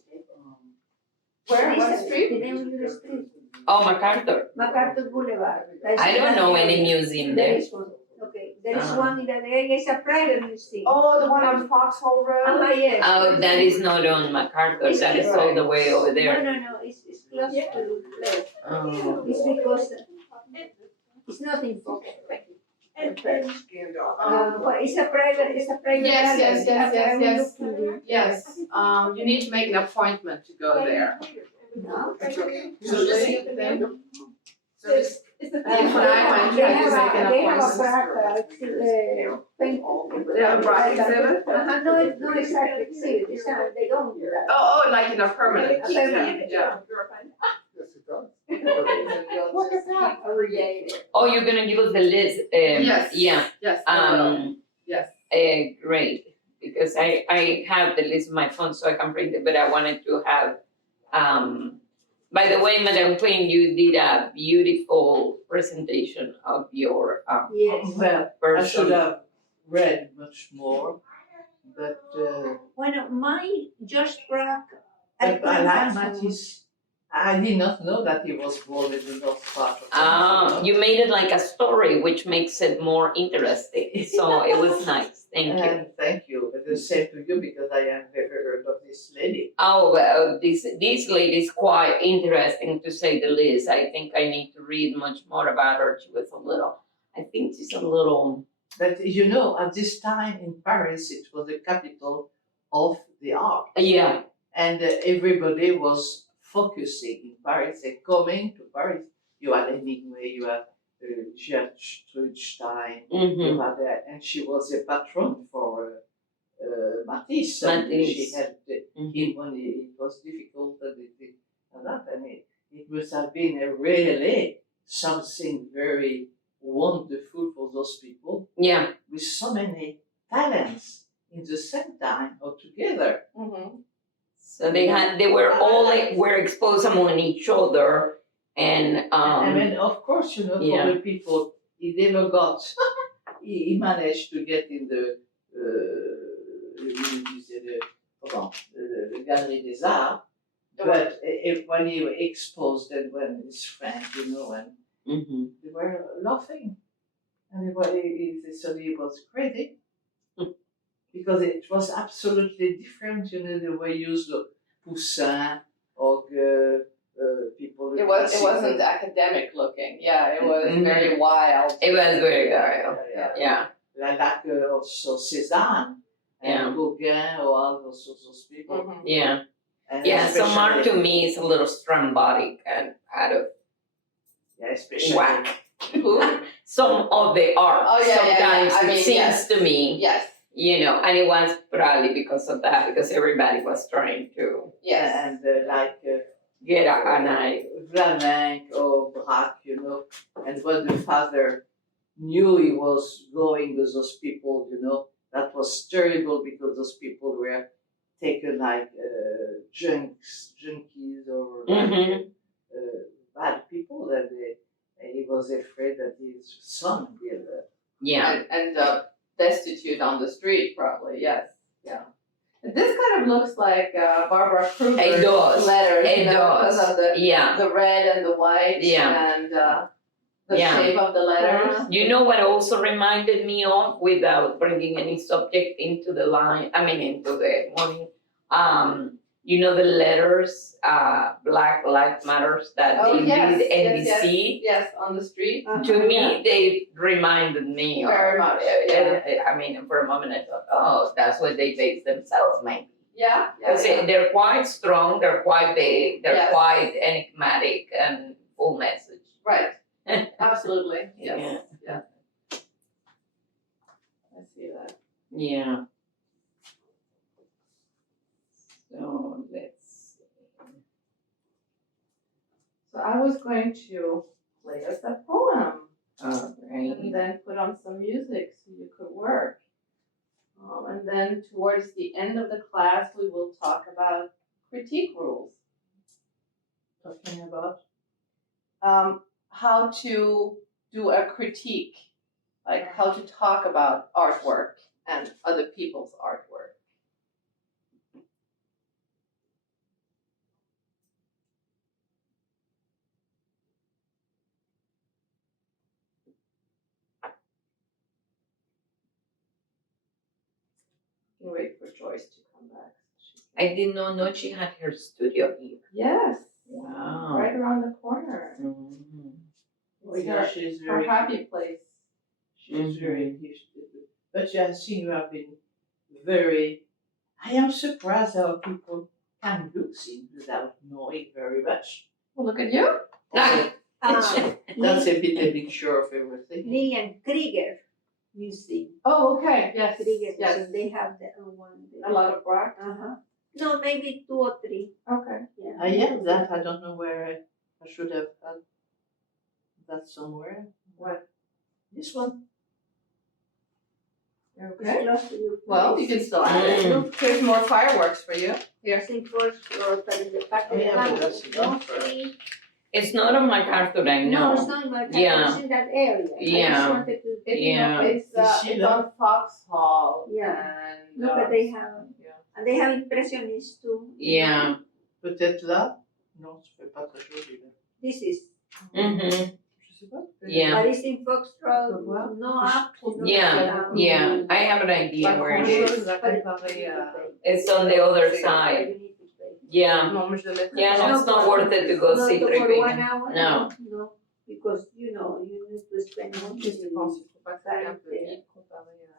Where, what The street? name of the street, Oh, MacArthur. MacArthur Boulevard. I don't know any museum There there. is one, okay, there is Ah. one in that area, it's a private museum. Oh, the one on Foxhole Road? Yes. Oh, that is not on MacArthur, that is all the way over there. No, it's close to the place. Oh. It's because it's not in Fox. Well, it's a private. Yes, gallery. yes. I will look into it. Yes, you need to make an appointment to go there. No? So this, It's the And when I went, I had to make an They have a appointment. painting. They have a Prague exhibit? No, it's not exactly exhibit, it's they own that. Oh, like in a permanent. A permanent. Yeah. Yes, it does. Look at that. Oh, you're gonna give us the list, Yes. yeah, Yes, I will. yes, Yes. great. Because I have the list in my phone, so I can print it, but I wanted to have, by the way, Madam Queen, you did a beautiful presentation of your, Yes. Well, I person. should have read much more, but Bueno, my George Bragg. I like find Matisse. I did not know that he was born in the north part of You made it like a story, which makes it more interesting, so it was nice, thank you. And thank you, but the same to you because I have never heard of this lady. Oh, well, this lady is quite interesting to say the least. I think I need to read much more about her. She was I think she's a little, But you know, at this time in Paris, it was the capital of the art. yeah, And everybody was focusing in Paris and coming to Paris. You had Hemingway, you had Gertrude mm-hmm, you had, and she was a patron for Matisse. And Matisse. she helped him when it was difficult and that. And it must have been really something very wonderful for those people yeah, with so many talents in the same time or together. Mm-hmm. so they were all were exposed among each other, and I mean, of course, you know, yeah. for the people, he never got, he managed to get in the Galerie des Arts, but when he was exposed and when his friends, you know, and mhm. they were laughing. And he was crazy because it was absolutely different, you know, the way you use the Poussin or people. It wasn't academic looking, yeah, it was Mhm. very wild. It was very wild, yeah, Like also Cézanne Yeah. and Gauguin or all those people. Mhm. yeah. And Yeah, so Mark to especially- me is a little strambotic and out of Yeah, especially. whack. Who? Some of the art, Oh, yeah, sometimes I mean, it seems yes. to me, Yes, you know, and it was probably because of that, because everybody was trying to yes. And like get an eye. Vlaminck or Braque, you know, and when the father knew he was going with those people, you know, that was terrible because those people were taken like junkies or like, Mhm. bad people, and he was afraid that his son will. Yeah, And destitute on the street, probably, yes, yeah. This kind of looks like Barbara Kruger's It does. letters, It you know, does. because of yeah. the red and the white Yeah. and the Yeah. shape of the letters. You know what also reminded me of, without bringing any subject into the line, into the morning, you know the letters, Black Lives Matters that Oh, they yes, did yes, yes, NBC? yes, on the street. To me, Yeah. they reminded me of. Very much, yeah. I mean, for a moment I thought, oh, that's what they base themselves, maybe. Yeah, yeah, Because yeah. they're quite strong, they're quite big, they're Yes. quite enigmatic and full message. Right, absolutely, Yeah. yes, yeah. I see that. Yeah. So let's see. So I was going to play us a poem All and right. then put on some music so you could work. And then towards the end of the class, we will talk about critique rules. Talking about, How to do a critique, like how to talk about artwork and other people's artwork. Can wait for Joyce to come back. I did not know she had her studio here. Yes, Wow. right around the corner. Mhm. oh yeah, she's Her very, happy place. she's very appreciative. But yeah, I see you have been very, I am surprised how people can do things without knowing very much. Well, look at you. Okay, Uh, that's a bit a picture of everything. Lillian Krieger Museum. Oh, okay, yes, Krieger yes. Museum, they have their own one there. A lot of rock. Uh-huh. No, maybe 2 or 3, Okay. yeah. I have that, I don't know where I should have had that somewhere. What? This one. It's Okay. close to you. Well, you can still add it. Mm. Here's more fireworks for you. Here. Sí, first floor, but in the back Oh, yeah, but of that's the enough house, for- mostly. It's not on MacArthur, I No, know. it's not in my Yeah. it's in that area. I Yeah. just wanted to, Yeah. It's on Foxhall. Yeah. And, look at they have, yeah. and they have impressionists too. Yeah. Peut-être là? Non, ça fait pas très joli. Là. This is, Mm-hmm. Je sais pas. Yeah. but it's in Foxtrot, Wow. no up, no Yeah. down. Yeah. I have an idea where it is. La But comparer à... It's on the other Sí. side. you need to pay. Yeah. Non, mais je le mettrai Yeah, pas. no, it's not worth it to go Not see for Tripping. 1 hour? No. No, because you know, you need to spend money. Je pense qu'il faut pas que ça soit un peu vite comparé à...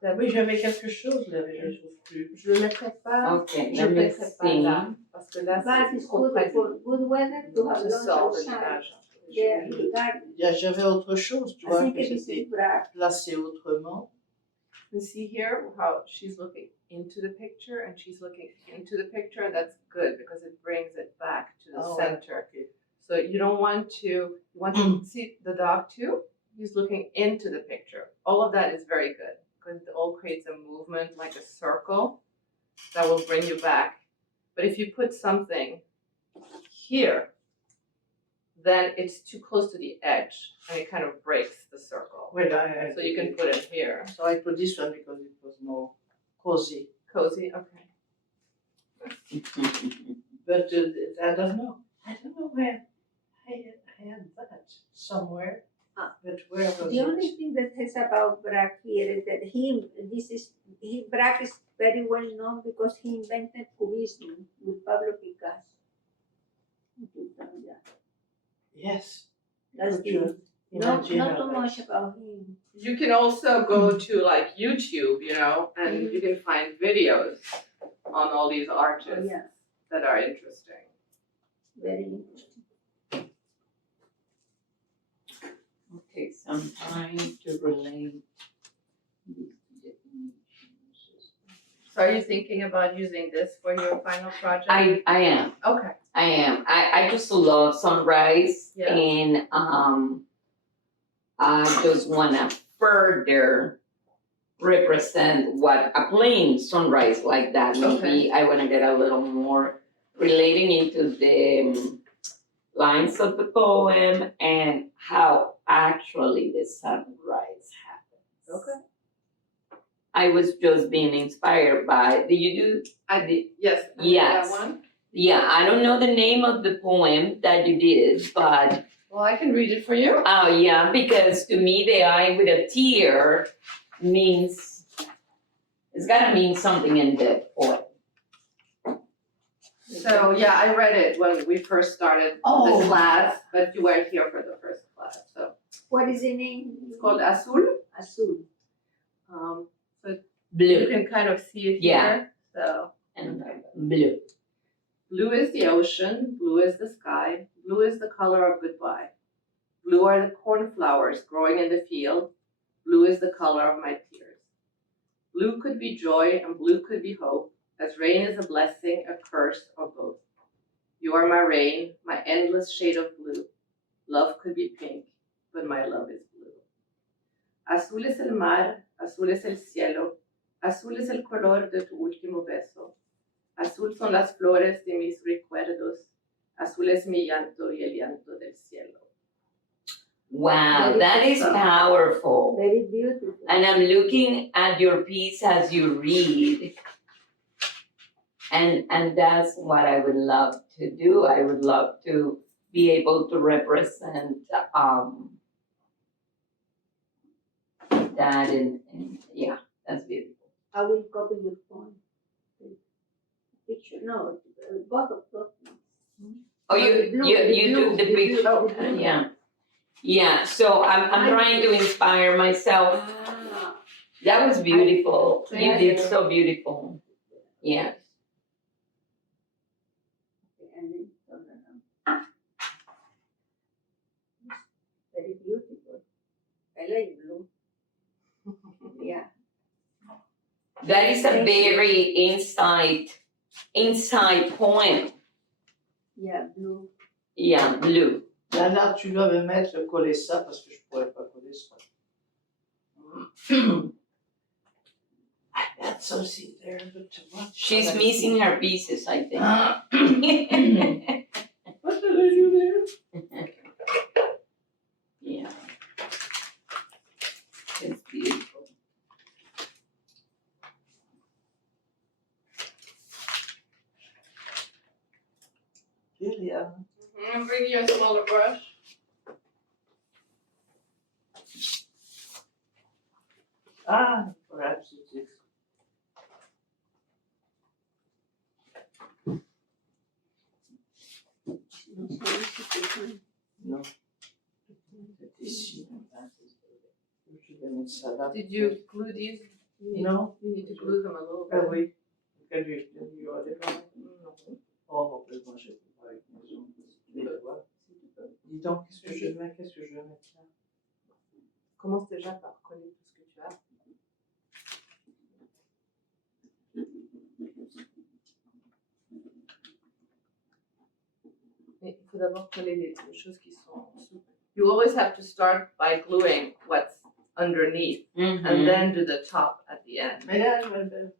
Peut-être. Oui, j'avais quelque chose là, mais je ne trouve plus. Je le mettrai pas. Okay, Je let le me mettrai pas see. là. Parce que là, But c'est it's trop good près du... for good weather to have Je lunch sors de outside. l'image. There in the garden. J'avais autre chose, tu I vois, think que it is c'était black. placé autrement. You see here how she's looking into the picture and she's looking into the picture, and that's good because it brings it back to the Oh, center. okay. So you don't want to, you want to see the dog too? He's looking into the picture. All of that is very good because it all creates a movement like a circle that will bring you back. But if you put something here, then it's too close to the edge and it kind of breaks the circle. Well, So you can put it here. So I put this one because it was more cozy. Cozy, okay. But I don't know. I don't know where I had that somewhere. But where was The it? only thing that is about Braque here is that Braque is very well known because he invented Cubism with Pablo Picasso. Yes. That's Could the, you not imagine too how much about him. You can also go to like YouTube, you know, and you can find videos on all these artists Yeah, that are interesting. very interesting. Okay, so I'm trying to relate these definitions. So are you thinking about using this for your final project? I am. Okay. I am. I just love sunrise, Yeah. and I just wanna further represent what a plain sunrise like that. Maybe I wanna get a little more relating into the lines of the poem and how actually the sunrise happens. Okay. I was just being inspired by. Did you do? I did, yes. I did Yes. That one. Yeah, I don't know the name of the poem that you did, but Well, I can read it for you. oh yeah, because to me the eye with a tear means it's gotta mean something in the poem. So, yeah, I read it when we first started Oh. the class, but you weren't here for the first class, so. What is the name? It's called Azul. Azul. You Blue can kind of see it Yeah. here, so. and blue. Blue is the ocean, blue is the sky, blue is the color of goodbye. Blue are the cornflowers growing in the field, blue is the color of my tears. Blue could be joy and blue could be hope, as rain is a blessing, a curse, or both. You are my rain, my endless shade of blue. Love could be pink, but my love is blue. Azul es el mar, azul es el cielo, azul es el color de tu último beso. Azul son las flores de mis recuerdos, azul es mi llanto y el llanto del cielo. Wow, Very that is beautiful. powerful. Very beautiful. And I'm looking at your piece as you read. And that's what I would love to do. I would love to be able to represent that in yeah, that's beautiful. I will copy your phone. Picture, no, both of them. Oh, No, the blue, you took the blue, picture. the blue. Yeah. Yeah, so I'm trying to inspire myself. Ah, That was beautiful. You Thank did you. so beautiful. Yeah. and then turn around. Very beautiful. I like blue. Yeah. That is a Thank you. very inside poem. Yeah, blue. Yeah, blue. Là, tu dois me mettre coller ça parce que je pourrais pas coller ça. That's aussi there, but too much. She's missing her pieces, I think. What did I do there? Yeah. It's beautiful. Yeah. I'm bringing you a smaller brush. Ah, perhaps it is. Non. C'est ici. Je vais mettre ça là. Did you glue these? Non. You need to glue them a little Ah bit. oui. Quel lui a déjà? Non. Oh, moi j'ai pas avec mes ongles. Les doigts. Dis donc, qu'est-ce que je mets? Qu'est-ce que je vais mettre là? Commence déjà par coller tout ce que tu as. Mais il faut d'abord coller les choses qui sont en dessous. You always have to start by gluing what's underneath and then do the top at the end. Mais là, je vais.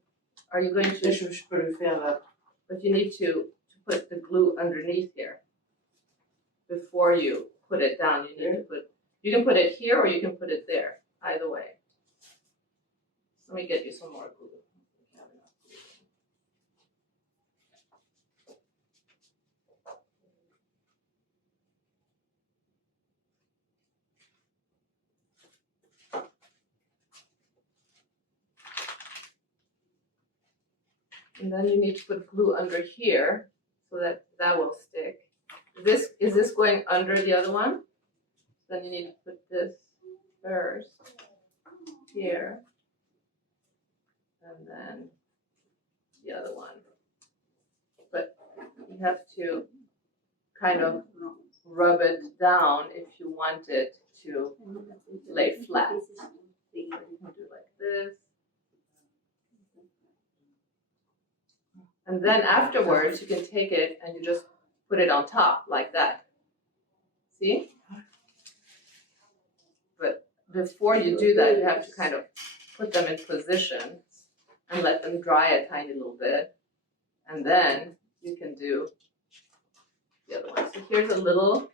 Are you going to? Je peux le faire là. But you need to put the glue underneath here before you put it down. You need to put. You can put it here or you can put it there. Either way. Let me get you some more glue. And then you need to put glue under here so that that will stick. Is this going under the other one? Then you need to put this first here. And then the other one. But you have to kind of rub it down if you want it to lay flat. You can do like this. And then afterwards, you can take it and you just put it on top like that. See? But before you do that, you have to kind of put them in position and let them dry a tiny little bit. And then you can do the other one. So here's a little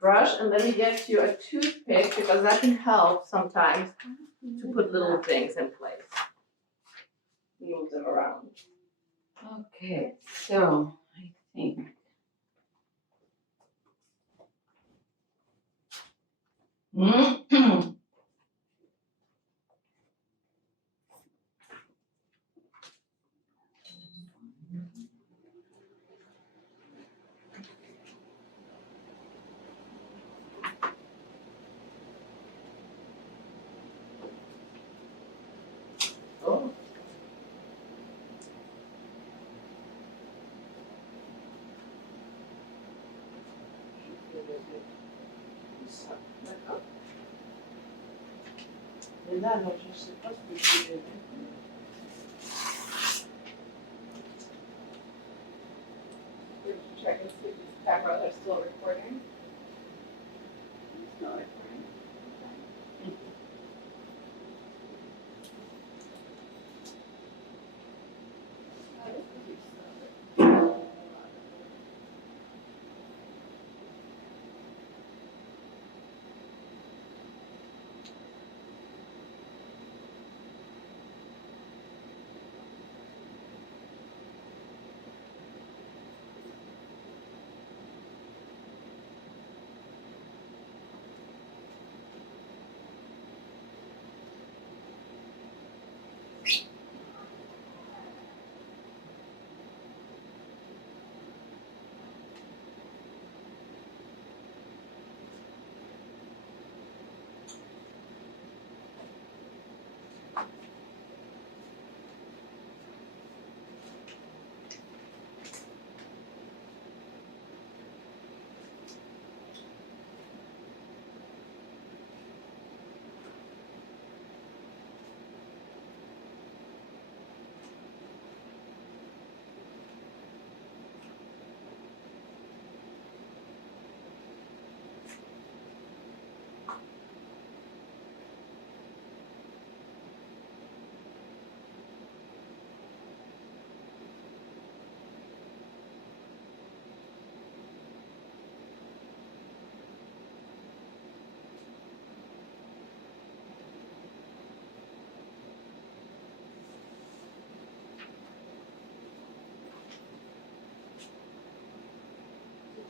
brush, and let me get you a toothpick because that can help sometimes to put little things in place. Move them around. Okay, so I think. Oh. Mais là, non, je ne sais pas ce que je vais mettre. We're checking to see if these cameras are still recording. It's not recording.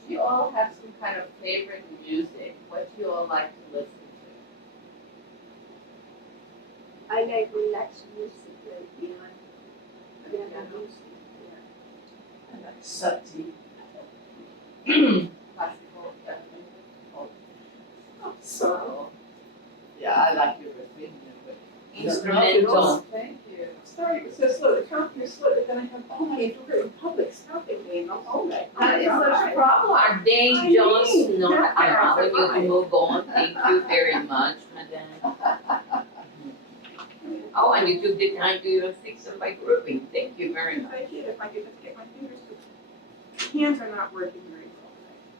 Do you all have some kind of favorite music? What do you all like to listen to? I like relaxed music, like piano. Piano Piano. music, yeah. I like Sati. Classical, yeah. So, Yeah, I like your rhythm. Instrumental. Thank you. Sorry, it was so slow, the counter is slow, but then I have all my in public stopping me and all that. That is such a problem. Are they I just mean, not that part allowing you to fine. move on? Thank you very much, madam. Oh, and you took the time to even fix them by grouping. Thank you very much. I did, if I could just get my fingers to, hands are not working very well.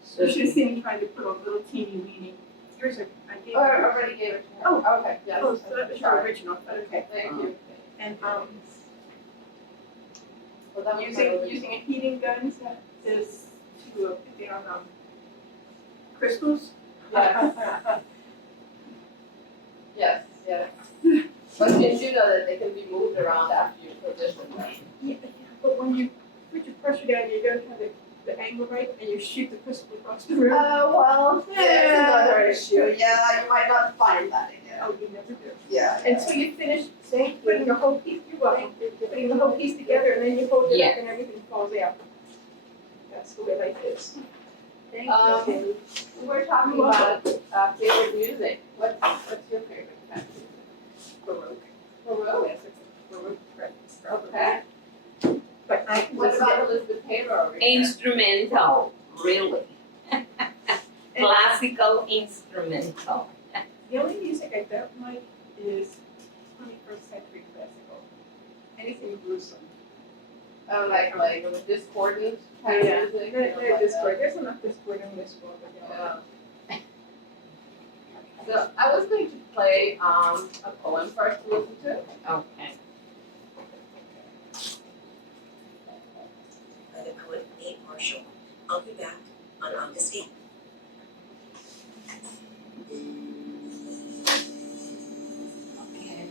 So You should have seen me trying to put a little teeny weeny, yours are, I gave. Oh, I already gave it to her. Oh. Okay, yes. Oh, so that was your Sorry. original, but okay. Thank you. And, Well, that was my using original. a heating gun is to put down, crystals. Yes. Yes, yes. But did you know that they can be moved around after you position them? Yeah, but when you put your pressure down, you don't have the angle right, and you shoot the crystal across the room. Well, there's another issue. Yeah, you might not find that again. Oh, you never do. Yeah. Until you finish putting the whole piece, you're welcome, putting the whole piece together, and then you hold it Yeah. up and everything falls out. That's the way life is. Thank Um, you. We're talking about favorite music. What's your favorite kind of music? Baroque. Baroque. Yes, it's Baroque preference. Okay. But I can What listen about to Elizabeth Taylor over here? Instrumental, really. Classical instrumental. the only music I don't like is 21st century classical. Anything gruesome. Oh, like discordant kind of music? you know, like Discord. that? There's enough discord in this world. Yeah. So I was going to play a poem for us to listen to. Okay. By the poet Nate Marshall. I'll be back on August 8th. Okay.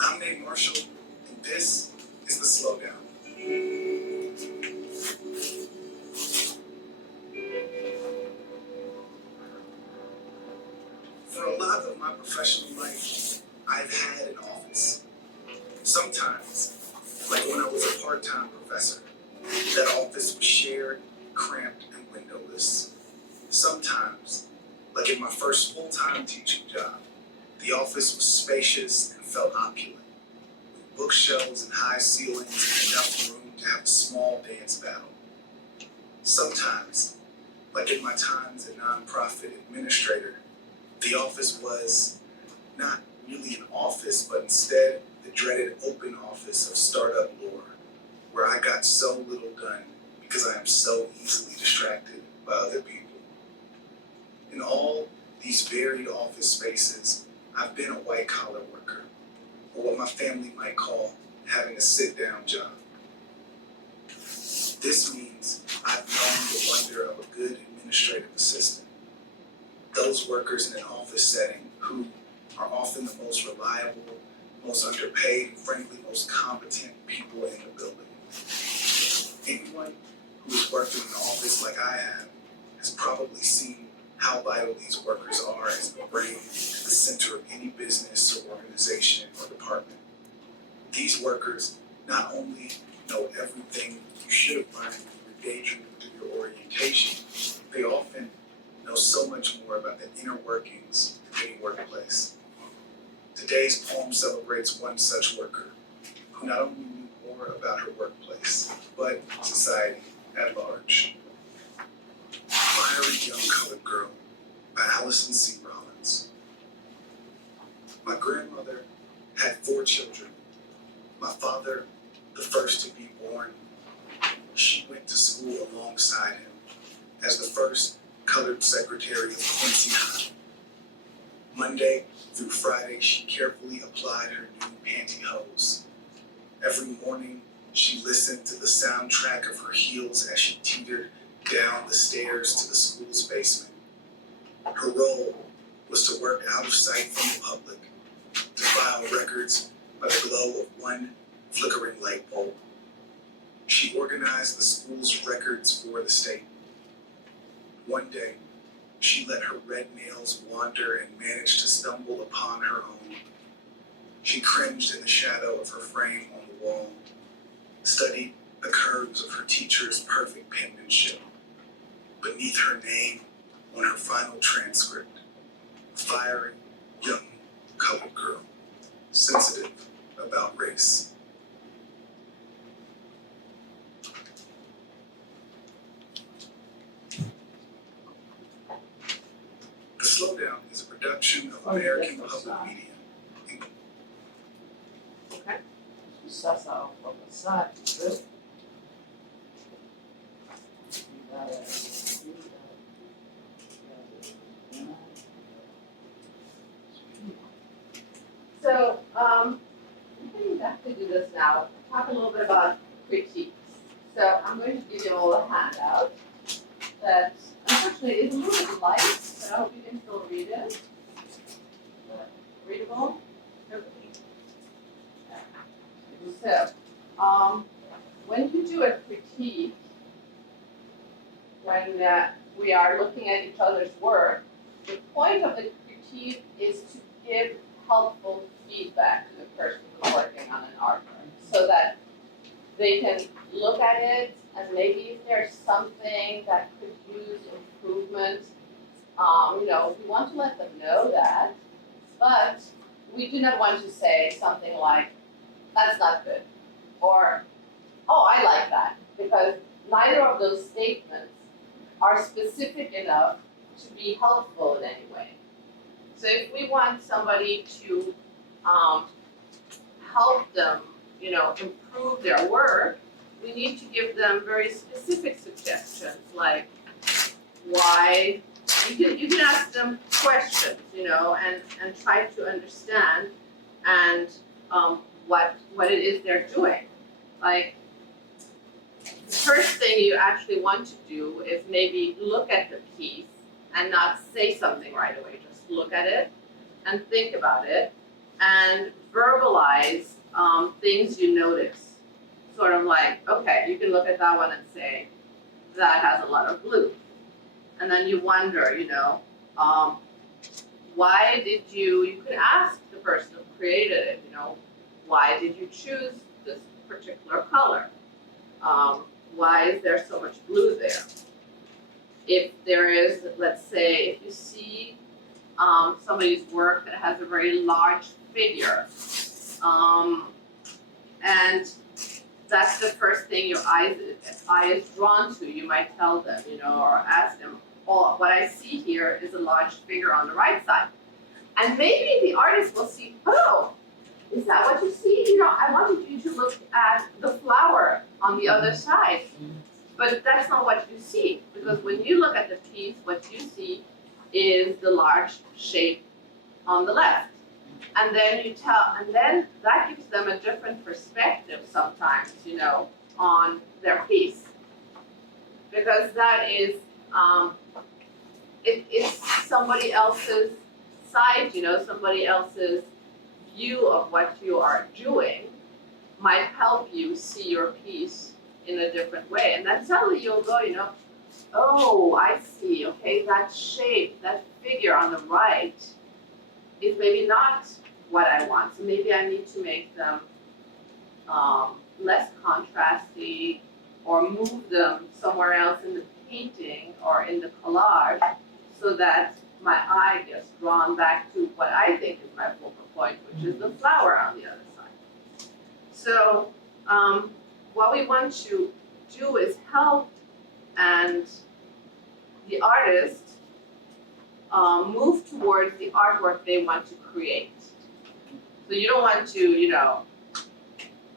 I'm Nate Marshall, and this is the slowdown. For a lot of my professional life, I've had an office. Sometimes, like when I was a part-time professor, that office was shared, cramped, and windowless. Sometimes, like in my first full-time teaching job, The office was spacious and felt opulent, with bookshelves and high ceilings and enough room to have a small dance battle. Sometimes, like in my time as a nonprofit administrator, the office was not really an office, but instead the dreaded open office of startup lore, where I got so little done because I am so easily distracted by other people. In all these varied office spaces, I've been a white collar worker, or what my family might call having a sit down job. This means I've known the wonder of a good administrative assistant. Those workers in an office setting who are often the most reliable, most underpaid, and frankly most competent people in the building. Anyone who has worked in an office like I have has probably seen how vital these workers are as the brain at the center of any business or organization or department. These workers not only know everything you should have learned in your day dream through your orientation, they often know so much more about the inner workings of any workplace. Today's poem celebrates one such worker who not only knew more about her workplace, but society at large. Fiery Young Colored Girl by Allison C. Rollins. My grandmother had 4 children. My father, the first to be born, she went to school alongside him as the first colored secretary of Quincy High. Monday through Friday, she carefully applied her new pantyhose. Every morning, she listened to the soundtrack of her heels as she teetered down the stairs to the school's basement. Her role was to work out of sight from the public, to file records by the glow of one flickering light bulb. She organized the school's records for the state. One day, she let her red nails wander and managed to stumble upon her own. She cringed in the shadow of her frame on the wall, studied the curves of her teacher's perfect penmanship. Beneath her name on her final transcript, fiery, young, colored girl, sensitive about race. The Slowdown is a production of American Public Media. Ça, ça va pas ça, tu veux. So, we can definitely do this now. Talk a little bit about critiques. So I'm going to give you all a handout that unfortunately is a little bit light, but I hope you can still read it. Readable? So, when you do a critique, when we are looking at each other's work, the point of the critique is to give helpful feedback to the person who's working on an artwork, so that they can look at it and maybe if there's something that could use improvement, we want to let them know that, but we do not want to say something like, that's not good, or, oh, I like that, because neither of those statements are specific enough to be helpful in any way. So if we want somebody to help them, improve their work, we need to give them very specific suggestions, like why, you can ask them questions, and try to understand and what it is they're doing. Like, the first thing you actually want to do is maybe look at the piece and not say something right away. Just look at it and think about it and verbalize things you notice. Sort of like, okay, you can look at that one and say, that has a lot of blue. And then you wonder, why did you could ask the person who created it, why did you choose this particular color? Why is there so much blue there? If there is, let's say, if you see somebody's work that has a very large figure. And that's the first thing your eye is drawn to. You might tell them, or ask them, oh, what I see here is a large figure on the right side. And maybe the artist will see, oh, is that what you see? I wanted you to look at the flower on the other side. But that's not what you see, because when you look at the piece, what you see is the large shape on the left. And then that gives them a different perspective sometimes, on their piece. Because that is, it's somebody else's side, somebody else's view of what you are doing might help you see your piece in a different way. And then suddenly you'll go, oh, I see, okay, that shape, that figure on the right is maybe not what I want. So maybe I need to make them less contrasty or move them somewhere else in the painting or in the collage so that my eye gets drawn back to what I think is my focal point, which is the flower on the other side. So what we want to do is help and the artist move towards the artwork they want to create. So you don't want to,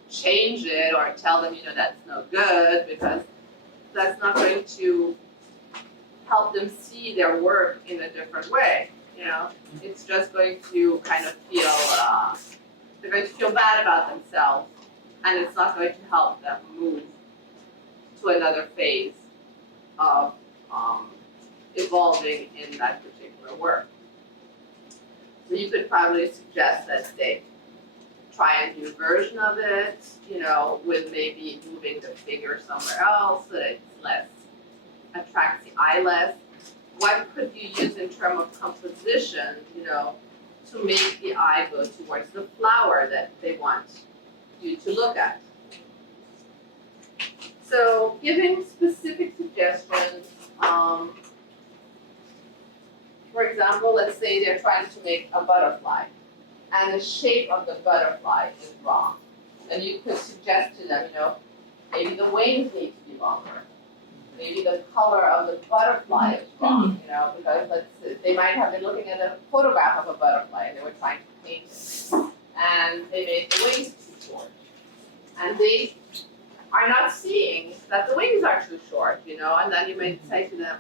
change it or tell them, that's no good, because that's not going to help them see their work in a different way. It's just going to kind of feel, they're going to feel bad about themselves, and it's not going to help them move to another phase of evolving in that particular work. So you could probably suggest that they try a new version of it, with maybe moving the figure somewhere else so that it's less, attracts the eye less. What could you use in terms of composition, to make the eye go towards the flower that they want you to look at? So giving specific suggestions, for example, let's say they're trying to make a butterfly and the shape of the butterfly is wrong. Then you could suggest to them, maybe the wings need to be longer. Maybe the color of the butterfly is wrong, because they might have been looking at a photograph of a butterfly and they were trying to paint it. And they made the wings too short. And they are not seeing that the wings are too short, and then you may say to them,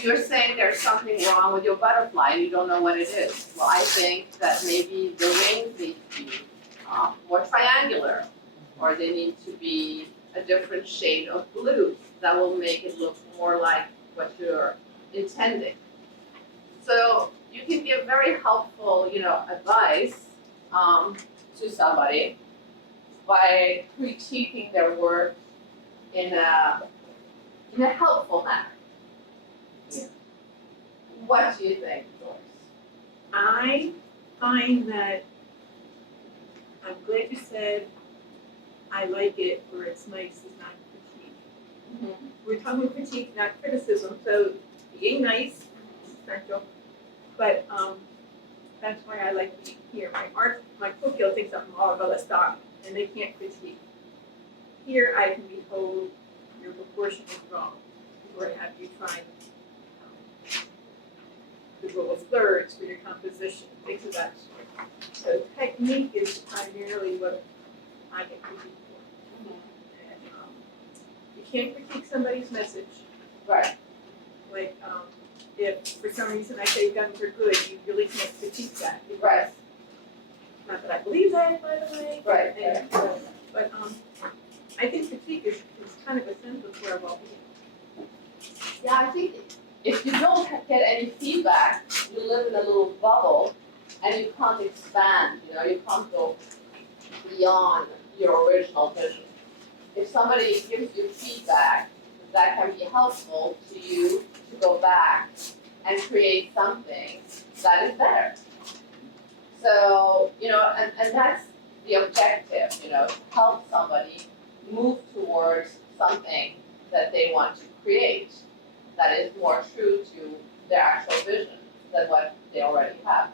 you're saying there's something wrong with your butterfly and you don't know what it is. Well, I think that maybe the wings need to be more triangular, or they need to be a different shade of blue that will make it look more like what you're intending. So you can give very helpful, advice to somebody by critiquing their work in a helpful manner. Yeah. What do you think, Joyce? I find that, I'm glad you said, I like it where it's nice is not critique. We're talking about critique, not criticism, so being nice is essential. But that's why I like being here. My co-field thinks I'm all about to stop, and they can't critique. Here I can be told your proportion is wrong, or have you tried the rule of thirds for your composition, things of that sort. So technique is primarily what I get critiqued for. And you can't critique somebody's message. Right. Like, if for some reason I say guns are good, you really can't critique that. Because, Right. not that I believe that, by the way. Right. And, but I think critique is kind of essential for a well-being. Yeah, I think if you don't get any feedback, you live in a little bubble and you can't expand, you can't go beyond your original vision. If somebody gives you feedback, that can be helpful to you to go back and create something that is better. So, and that's the objective, to help somebody move towards something that they want to create that is more true to their actual vision. than what they already have.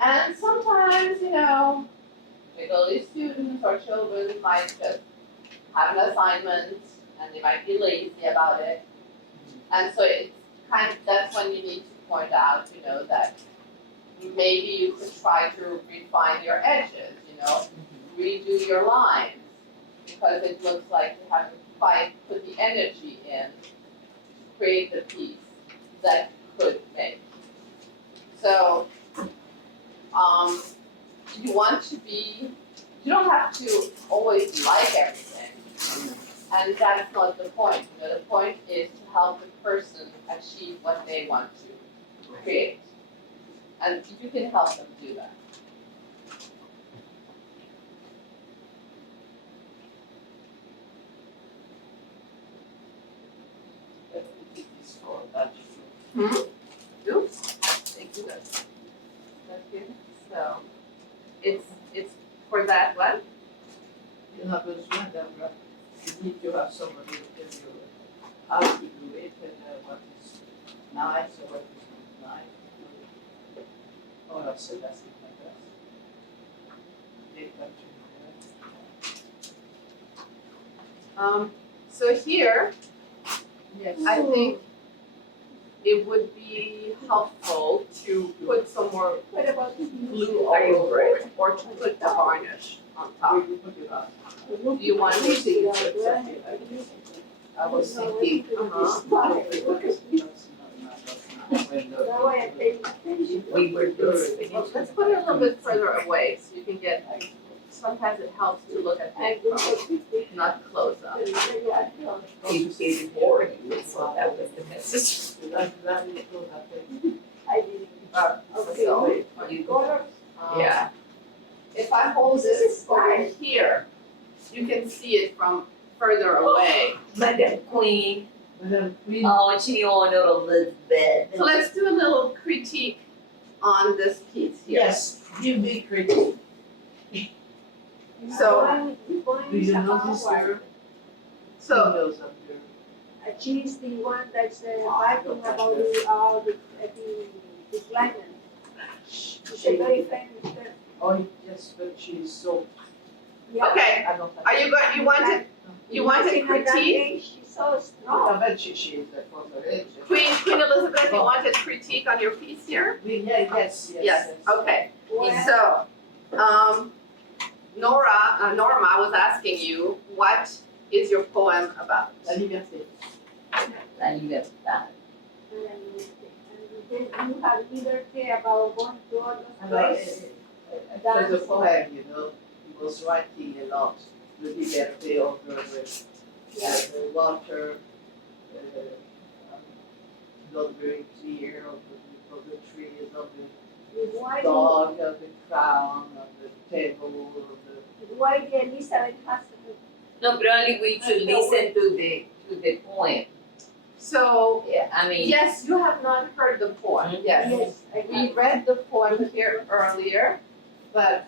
And sometimes, particularly students or children might just have an assignment and they might be lazy about it. And so it's that's when you need to point out, that maybe you could try to refine your edges, redo your lines, because it looks like you haven't quite put the energy in to create the piece that you could make. So, you don't have to always like everything. And that's not the point. The point is to help the person achieve what they want to create. And you can help them do that. It's for that. Oops, thank you, that's good. So, it's for that one. You have those random, you need to have somebody to tell you how to do it and what is nice or what is not nice. Oh, that's it, that's it, like that. They come to So here, Yes. I think it would be helpful to put some more What about the glue over it, or to put the varnish on top. We put it on. Do you want me to? I was thinking. We were doing. Well, let's put it a little bit further away so you can get, sometimes it helps to look at things from not close up. Educated for you, so that was the message. I didn't. So, You- Colors. Yeah. If I hold this over here, you can see it from further away. Madam Queen, Madam Queen. oh, she on Elizabeth. So let's do a little critique on this piece here. Yes, give me credit. So- Do you notice her So, windows up there? She's the one that's writing about the climate. She's a very famous person. Oh, yes, but she's so, Yeah. okay, I don't. are you going, you wanted Imagine at that critique? age, she's so I strong. bet she is from her age. Queen Elizabeth, you wanted critique on your piece here? Yes. Yes, okay. Well, So, Norma was asking you, what is your poem about? La liberté. La libertad. and then you have liberty about going to all those And places. it was a poem, he was writing a lot, the liberté over the water, not very clear, of the trees, of the Why dog, of the crown, of the table, of the. why the Elizabeth has No, probably we should listen to the poem. So, Yeah, I mean. yes, you have not heard the poem, yes. yes, We read the poem here earlier, but,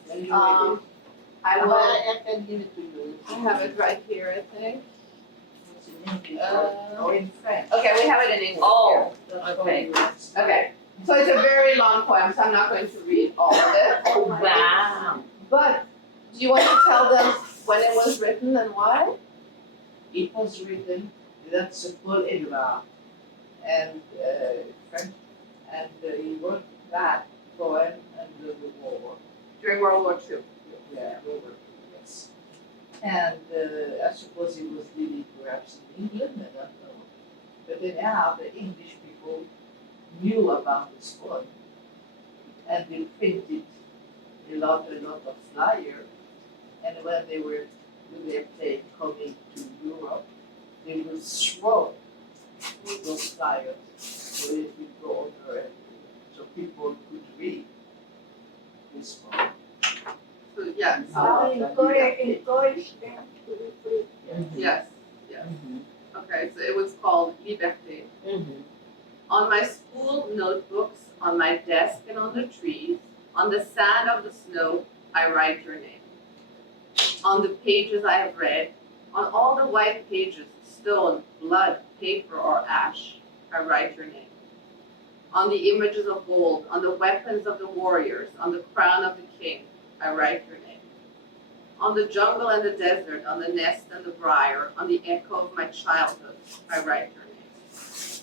I will, I can give it to you. I have it right here, I think. It's in English or in French. Okay, we have it in English here. Oh, That's okay. Okay, so it's a very long poem, so I'm not going to read all of it. Oh, wow. But, do you want to tell them when it was written and why? It was written, that's Paul Éluard, and French, and he wrote that poem under the war. During World War II. Yeah, Robert, yes. And I suppose he was living perhaps in England, I don't know. But anyhow, the English people knew about this poem, and they printed a lot of flyers. And when they were with their plane coming to Europe, they would throw those flyers so it would go over and so people could read this poem. So, yes, encourage them to be free. yes, okay, so it was called Liberté. On my school notebooks, on my desk and on the trees, on the sand of the snow, I write your name. On the pages I have read, on all the white pages, stone, blood, paper, or ash, I write your name. On the images of gold, on the weapons of the warriors, on the crown of the king, I write your name. On the jungle and the desert, on the nest and the briar, on the echo of my childhood, I write your name.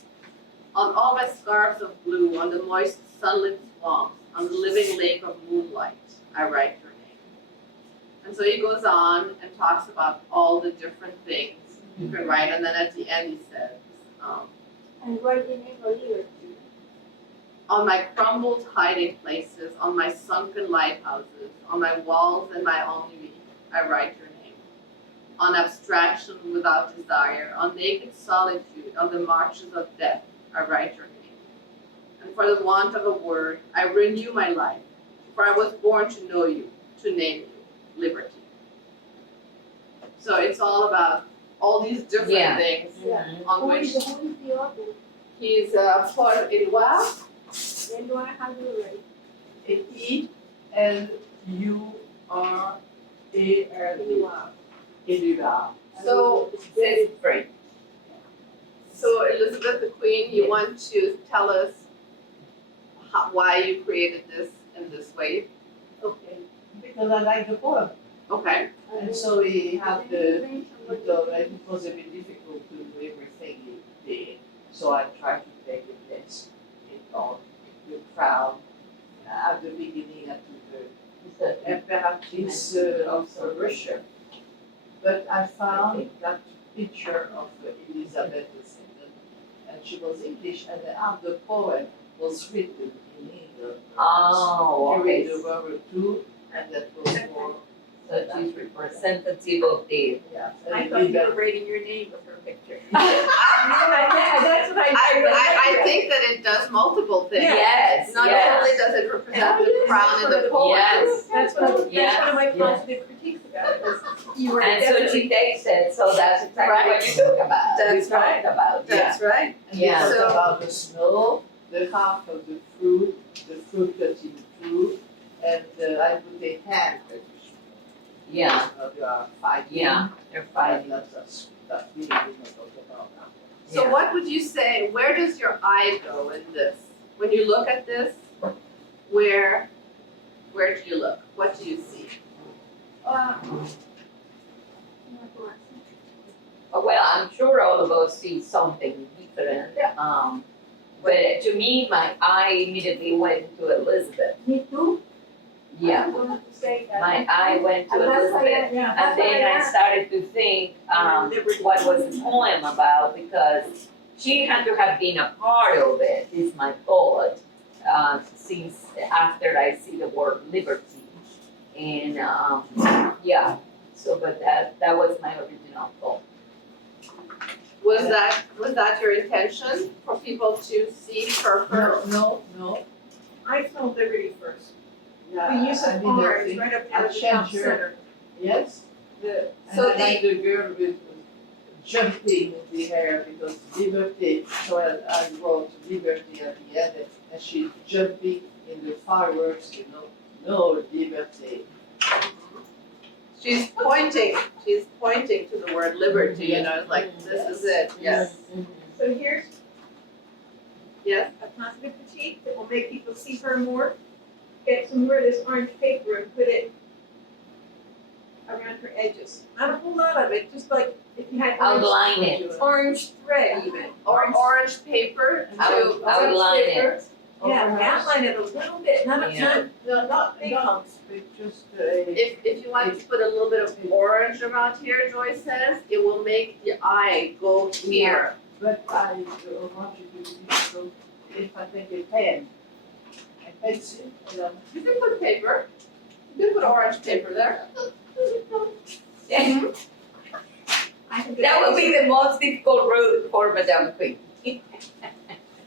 On all my scarves of blue, on the moist sunlit swamps, on the living lake of moonlight, I write your name. And so he goes on and talks about all the different things you can write, and then at the end he says, And write the name of liberty. on my crumbled hiding places, on my sunken lighthouses, on my walls and my ennui, I write your name. On abstraction without desire, on naked solitude, on the marches of death, I write your name. And for the want of a word, I renew my life, for I was born to know you, to name you, liberty. So it's all about all these different Yeah. things Yeah. on Who which is the author? he's Paul Éluard. Then do I have to write? Eluard. Eluard. So, Says French. so Elizabeth the Queen, you want to tell us why you created this in this way? Okay, because I like the poem. Okay. And so he had it was a bit difficult to do everything he did. So I tried to take it less on the crown at the beginning and to the emperatrice of Russia. But I found that picture of Elizabeth II, and she was English, and the poem was written in England. Oh, During okay. the World War II, and that was more. So she's representative of the. Yeah. I thought you were writing your name with her picture. I, That's what I think that it does multiple things. Yes, Not yes. only does it represent the crown and the poem. Yes. That's one of my Yes. positive critiques about it, was you were And so definitely. she takes it, so that's exactly what you talk about. That's We talked about, yeah. That's right. And Yeah. we So- talked about the snow, the half of the fruit cut in two, and I put a hand cut in Yeah, you are fighting. yeah, they're fighting. That's really good to talk about now. So Yeah. what would you say, where does your eye go in this? When you look at this, where do you look? What do you see? Well, I'm sure all of us see something different. But to me, my eye immediately went to Elizabeth. Me too. Yeah, I'm going to say that. my eye went to And that's why Elizabeth. I- And then I started to think, what was the poem about, because she had to have been a part of it, is my thought, since after I see the word liberty. And, yeah, so, but that was my original thought. Was that your intention for people to see her? No. I saw liberty first. Yeah, The use I of mean, I arms think- right up I there at the top changed her. center. Yes. And And I like the girl with jumping in the air because liberty, so I wrote liberty at the end, and she jumping in the fireworks, no liberty. She's pointing to the word liberty, it's like, this is it, yes. So here's Yes? a positive critique that will make people see her more. Get some more of this orange paper and put it around her edges. Not a whole lot of it, just like if you had Outline it. orange thread even. Or orange paper to. Outline it. Yeah, outline it a little bit, not a Yeah. ton. No, not Big humps, but just a. If you want to put a little bit of orange around here, Joy says, it will make the eye go here. But I want you to see, so if I take a pen, a pencil, You can put paper, you can put orange paper there. Yeah. I think That would be the most difficult route for Madame Queen.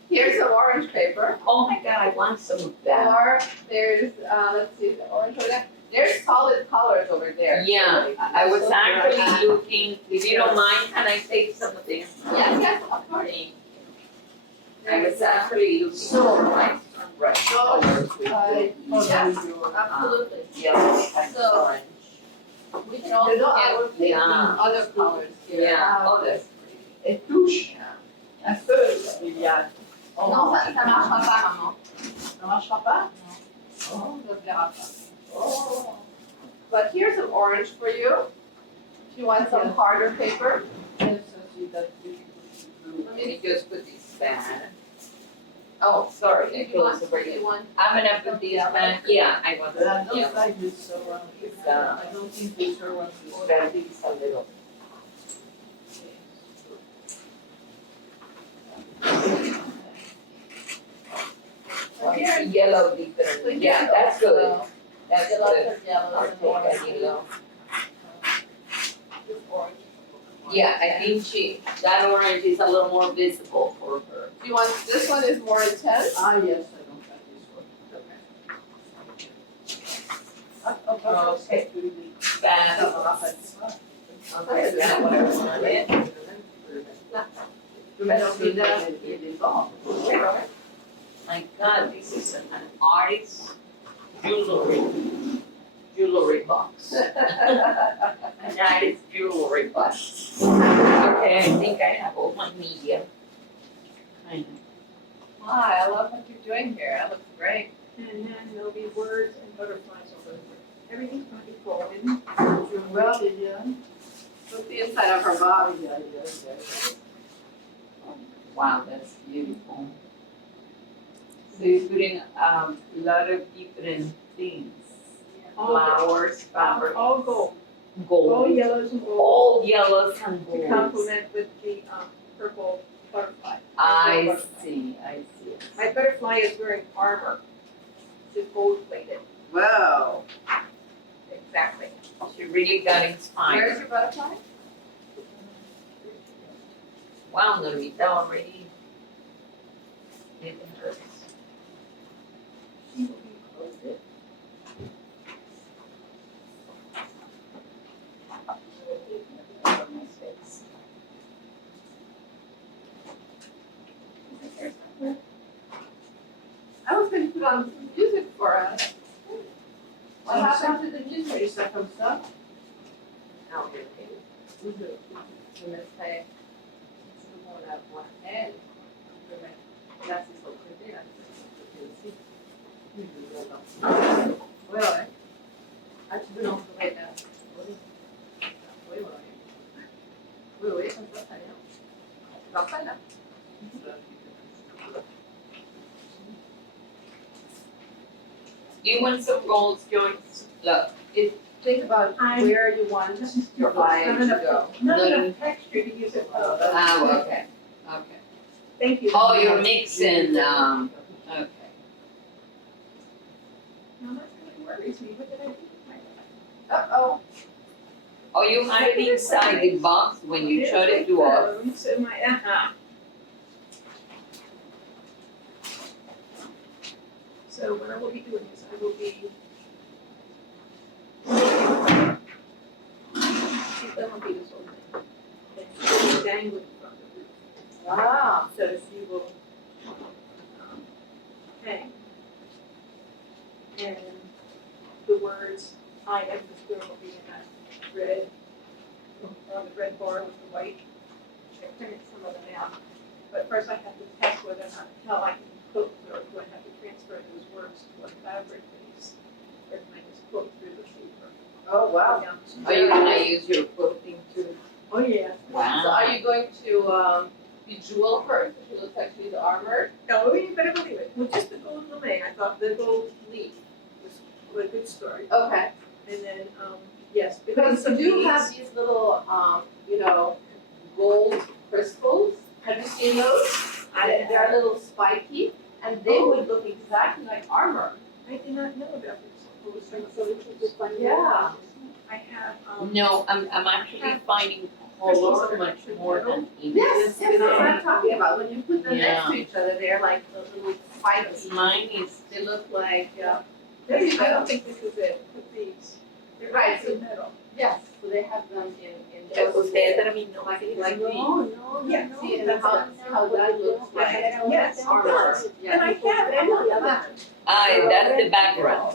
Here's some orange paper. Oh my God, I want some of that. Or there's, let's see, the orange over there. There's solid colors over there. Yeah, I was actually looking, if you don't mind, can I take some of this? Yes, of course. I was actually looking for my sunrise So, colors. I follow Yes. your. Absolutely. Yellow and So- orange. We can also get Yeah. other colors here. Yeah, oh, that's Et touche, un feu, il y a Oh, Non, ça marchera pas, maman. ça marchera pas? Ça ne plaira pas. Oh. But here's an orange for you. If you want some harder paper. Yes, I see that you should Let Can me you just put this back? Oh, Sorry, do it you want, goes over do here. you want? I'm gonna put this back, yeah, I want do. I to, don't yeah. like this, so I don't think this one is. Oh, that is a little. Here. Yellow different, yeah, that's good, that's Lots good. of yellow I'll and take orange. a yellow. This orange. Yeah, I think that orange is a little more visible for her. Do you want, this one is more intense? Ah, yes, I don't like this one. Oh, okay. That. Okay, that's what I wanted. I don't need that. My God, this is an artist jewelry box. An artist jewelry box. Okay, I think I have all my media. Kind of. Hi, I love what you're doing here. That looks great. And then there'll be words and butterflies all over. Everything's gonna be golden. You're well, Lilian. Look the inside of her box. Yeah, yeah. Wow, that's beautiful. So you put in a lot of different things. Flowers, fabric, All gold, gold, all yellows and gold all yellows and to golds. complement with the purple butterfly. I see. My butterfly is wearing armor, which is gold plated. Whoa. Exactly. She really got inspired. Where's your butterfly? Wow, Norita already did hers. She will be closed. I was gonna put on some music for us. What happened to the music? Et ça comme ça? No, je me fais, on la voix elle, je vais mettre là c'est sur le côté, là c'est sur le côté aussi. Oui, je vais l'entendre. Ouais, ouais. Ah, tu veux l'entourer là? Oui. Oui, oui. Oui, oui, comme ça, très bien. Parfait là. Do you want some rolls, Joyce? Look, Think about I'm- where you want your flyer to go. Not No, enough texture to use it well. oh, okay, okay. Thank you. Oh, you're mixing, okay. No, that really worries me. What did I do with my life? Uh-oh. Oh, you had it inside the box when you showed it to us. So my, So what I will be doing is I will be. That will be this whole thing. And she will be dangling from the roof. Wow. So she will hang. And the words, I am the spoon will be in that red, on the red bar with the white. I printed some of them out. But first I have to test whether or not, how I can quote, or do I have to transfer those words to a fabric base? Or can I just quote through the paper? Oh, wow. Are you gonna use your quilting too? Oh, yeah. So are you going to bejewel her? She looks like she's armored. Oh, you better believe it. Well, just the gold lame, I thought the gold leaf was a good story. Okay. And then, yes, Because some you do beads. have these little, gold crystals. Have you seen those? They're little spiky, and they would look exactly like armor. I did not know about this. Yeah. I have, No, I'm actually finding color much more than images. Yes, that's what I'm talking about. When you put them next Yeah. to each other, they're like those little spikes. Mine is, They look like, I don't think this is it, with these. They're Right, actually metal. yes, so they have them in ustedes también no. like these. Yeah. See, and how that looks like Yes, it armor. does. Yeah. And I have any of that. Ah, that's the background.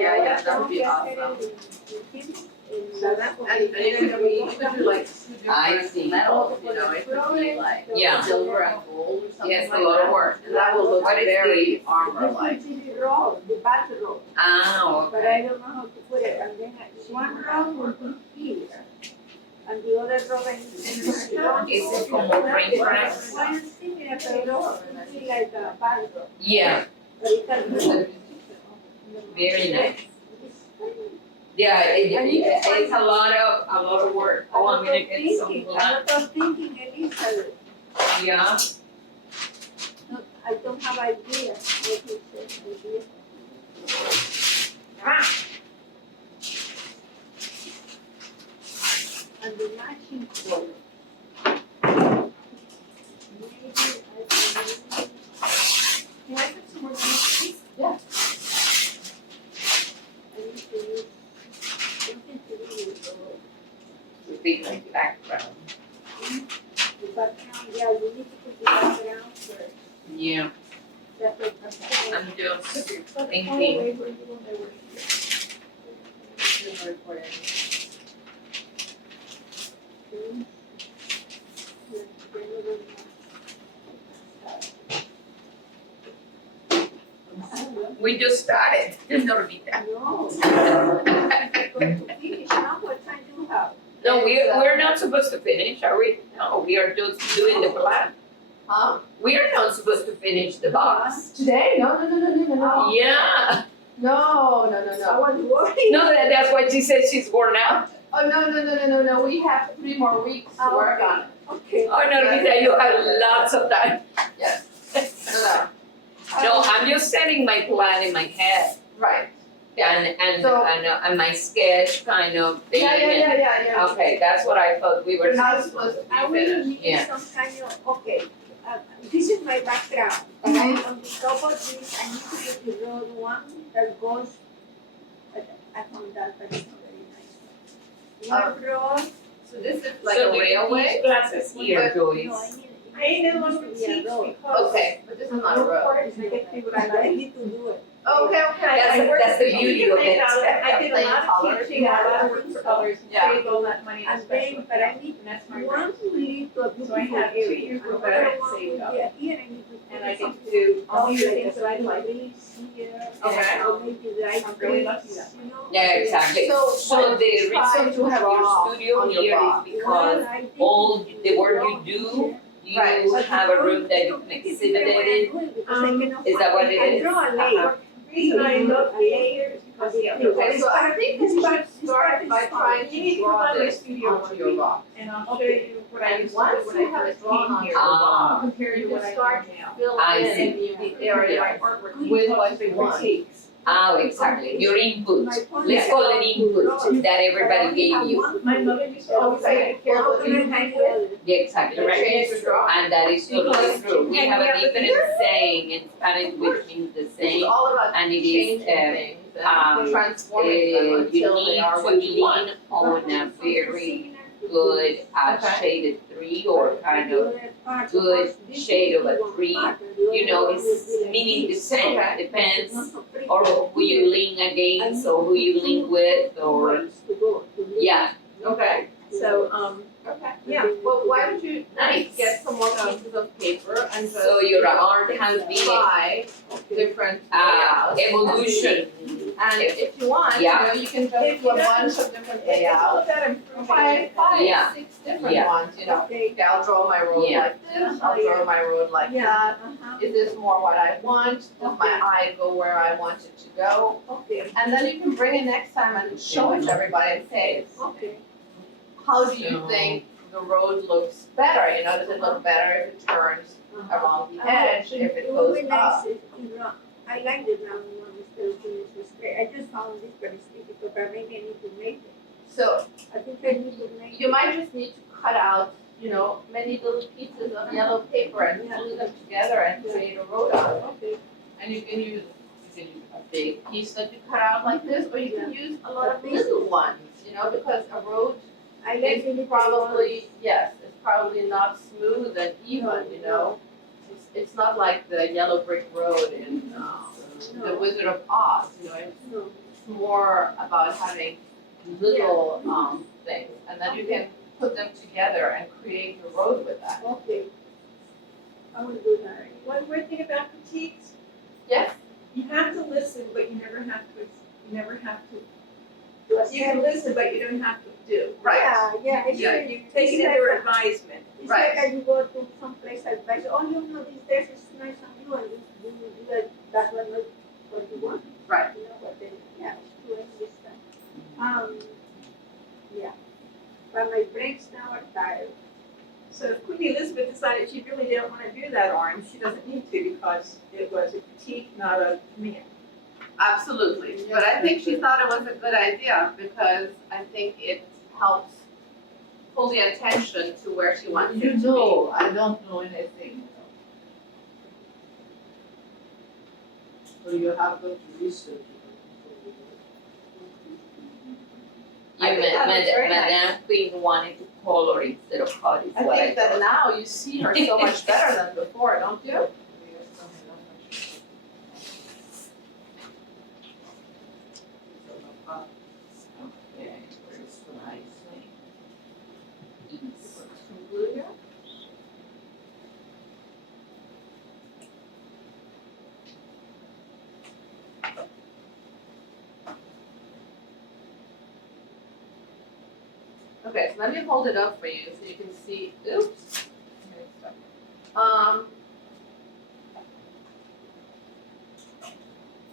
Yeah, that would be awesome. So that will be. And you could do like two I different see. metals, you know, it could be like Yeah. silver and gold or something Yes, like a lot of that. work. And that will look What is very armor-like. The roll, the back roll, Ah, but I okay. don't know how to put it, and then one roll will be here. And the other roll I need to use the other. Is it como print press? One similar, pero it will be like a back roll, Yeah, but it can be. very nice. Yeah, it's a lot of work. Oh, I'm gonna get some A black. lot of thinking, Elizabeth. Yeah, No, I don't have idea what you said, idea. And the matching color. Maybe I can. Can I put some more things? I need to use something to do with would be like background. the background, yeah, you need to put the background first. Yeah, That's what I'm I'm just But thinking. away where you will know where saying. We just started. No, Rita. No. Going to finish now, what time do you have? No, we're not supposed to finish, are we? No, we are just doing the plan. Huh? We are not supposed to finish the box. Today? No. Yeah. No. I was worried. No, that's why she said she's worn out. Oh, no, we have 3 more weeks to work on it. Okay. Oh, no, Rita, you have lots of time. Yes. No. No, I'm just setting my plan in my head Right. and my sketch kind of thing. Yeah. Okay, that's what I thought we were We're not supposed supposed to I be will finished. need Yeah. some kind of, okay, this is my background, but I, on the top of this, I need to put the road one that goes, I found that, but it's not very nice. One road, So this is like So a do you railway? teach classes here, Joyce? no, I need, I didn't want to it needs to teach be a road. because. Okay, but this is not a road. It's exactly what But I I like. need to do it. Okay. That's the beauty of it. I did a Plain lot colors. of teaching, a lot of work for others, Yeah. save all that money in a And special then, but I account, need and that's my one grant. will lead to a beautiful So I have 2 area, years worth of another it one will saved up. be here, I need to put And I get something to do only the like things that I like. breeze here, Okay. or maybe the ice I'm really cream, lucky that you know? Yeah, exactly. So So why don't the you try reason to have draw your studio on your here is box? because all the work you do, you Right. have a room that you can exhibit it in. Is that what it I is? draw a lake. Uh-huh. The reason I love the here is because the other Okay, so I think you should start by trying You need to to come draw on the this studio onto your box. and I'll show you what I And used to do once when you I have it first drawn came on here. your Ah. box, Compare you to can what I start do now. to fill I in see. the area. artwork with what you want. critiques. Oh, exactly, your input. Let's call it input that everybody gave you. My mother used to always say, be careful what you hang with. Yeah, exactly, You change your drawing. and that is totally true. We have a And we have different saying in Spanish which means the This is same. all about And it is, changing things um, and transforming them You until they need are to what you want. lean on a very good shaded 3 or kind of good shade of a 3. You know, it's meaning the same, Okay. depends or who you lean against or who you lean with or, yeah. Okay. So, Okay. yeah. Well, why don't you Nice. get some more pieces of paper and just So your art has been try different layouts. evolution. And if you want, Yeah. you can just do a bunch of different layouts. Five, Yeah. 6 different Yeah. ones, Okay, I'll draw my road Yeah. like this, I'll draw my road like that. Is this more what I want? Does my eye go where I want it to go? Okay, And then you can bring it next time and show it to everybody and say, okay. how do you So- think the road looks better? Does it look better if it turns along the edge, if it goes up? I like the round one instead of doing this straight. I just found this very sticky, but maybe I need to make it. So I think I need to make it. you might just need to cut out, many little pieces of yellow paper and glue them together and create a road out of it. Okay. And you can use a big piece that you cut out like this, or you can use a lot of little ones, because a road I like is probably, yes, it's probably not smooth and even, It's not like the yellow brick road in The Wizard of Oz, it's No. more about having little things, and then you can put them together and create the road with that. Okay. I will do that. One more thing about critiques, Yes, you have to listen, but you never have to, you can listen, but you don't have to do. right. Yeah, it's Yeah, like, You take it it's under like advisement. it's Right. like you go to some place advice, oh, you know, this dress is nice on you, and you do it, that one not what you want. Right. You know, but then, yeah, it's true, I understand. Yeah, but my brains now are tired. So if Queen Elizabeth decided she really didn't want to do that orange, she doesn't need to because it was a critique, not a command. Absolutely, but I think she thought it was a good idea because I think it helps pull the attention to where she wants it to You be. know, I don't know anything. So you have got to research it. I think that was very nice. Madame Queen wanted to color instead of cut, is I what I think that thought. now you see her so much better than before, don't you? Okay, where's the nice thing? East. Some blue here. Okay, so let me hold it up for you so you can see, oops. Here it's stuck.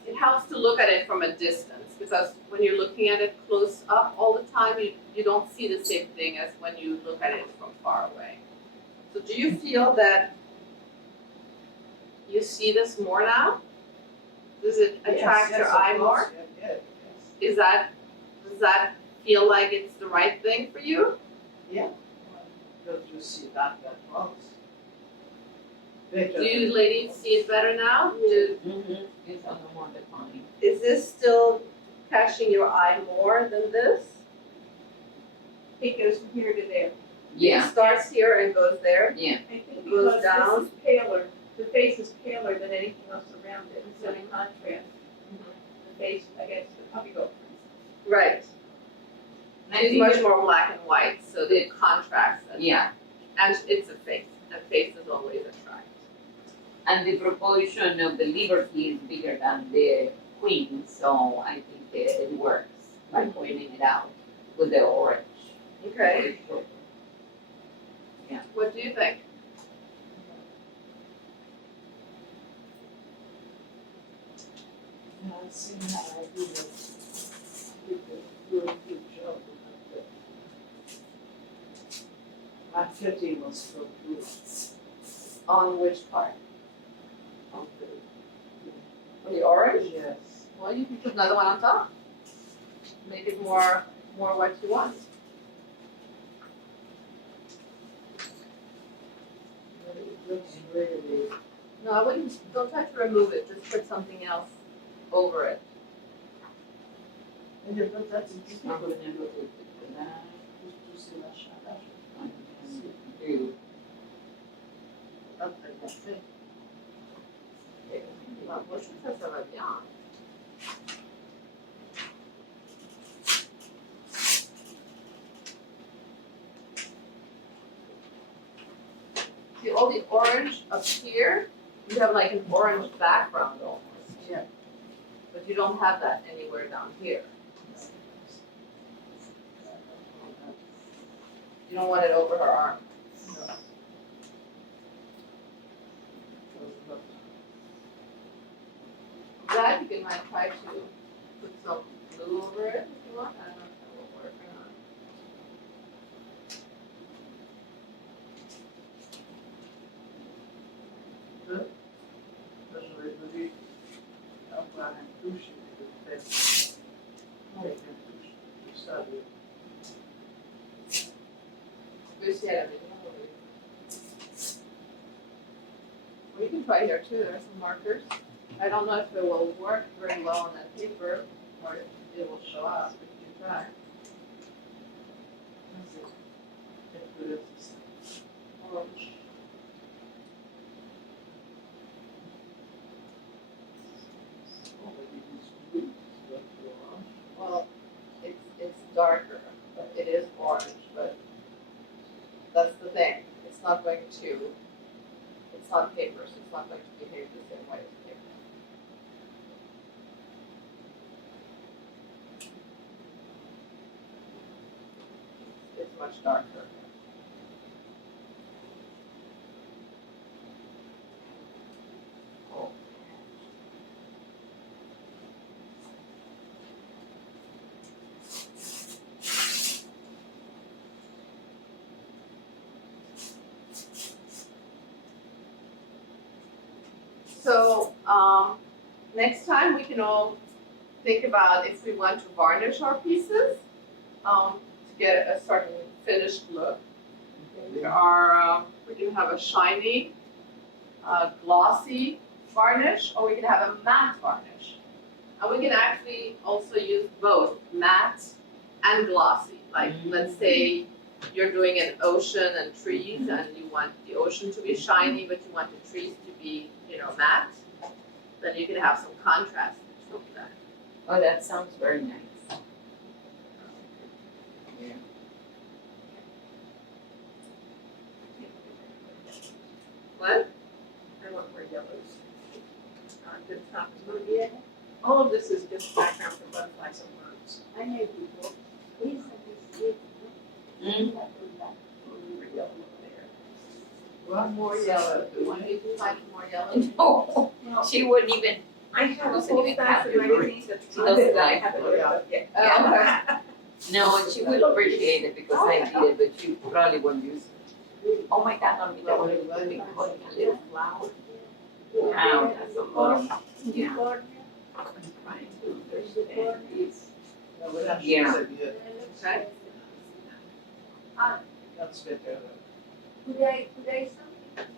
It helps to look at it from a distance because when you're looking at it close up all the time, you don't see the same thing as when you look at it from far away. So do you feel that you see this more now? Does it attract your eye more? Yes, Does that feel like it's the right thing for you? yes. Because you see that once. Do you ladies see it better now? It's on the more defined. Is this still catching your eye more than this? It goes from here to there. Yeah, It starts here and goes there. yeah. I think Goes because down. this is paler, the face is paler than anything else around it, so in contrast, the face, I guess, the puppy dog. Right. I She's think much it- more black and white, so the contrast. Yeah, And it's a face, and faces always attract. and the proportion of the liberty is bigger than the queen, so I think it works by pointing it out with the orange. Okay. What do you think? And I've seen how I do it. People do a good job with it. My kitty was so good. On which part? Okay. On the orange? Yes. Well, you can put another one on top. Make it more what you want. But it looks really, No, I wouldn't, don't try to remove it, just put something else over it. and but that's a I'm gonna look at that. just to see la chaleur. Do. Pas très bien fait. Moi, je trouve que ça va bien. See all the orange up here, you have like an orange background almost. Yeah. But you don't have that anywhere down here. You don't want it over her arm. That you can like try to put some glue over it if you want. I don't know if that will work or not. J'aurais voulu avoir un touche de fait avec un touche, tout ça. Luciana, did you have a- Well, you can try here too, there are some markers. I don't know if it will work very well on that paper, or if it will show up if you try. Orange. Well, it's dark much darker. So, next time we can all think about if we want to varnish our pieces, to get a certain finished look. There are, we can have a shiny, glossy varnish, or we can have a matte varnish. And we can actually also use both matte and glossy. Like, let's say you're doing an ocean and trees, and you want the ocean to be shiny, but you want the trees to be, matte. Then you can have some contrast between that. Oh, that sounds very nice. What? I want more yellows. The top is going to be, all of this is just background for butterflies and birds. I know people. Please, Mm. More yellow over there. One more yellow. You want me to find more yellow? No, she wouldn't even, I have a Doesn't whole even stash have of your magazines at the She top doesn't that I like haven't it. looked up yet. Oh, no, she would appreciate it because I did it, but she probably won't use it. Oh my God, Normita, what are you doing? Putting a little flower? Wow, that's a lot. Yeah. I'm trying to understand this. No, but that's Yeah. good. Okay. That's better. Could I do something?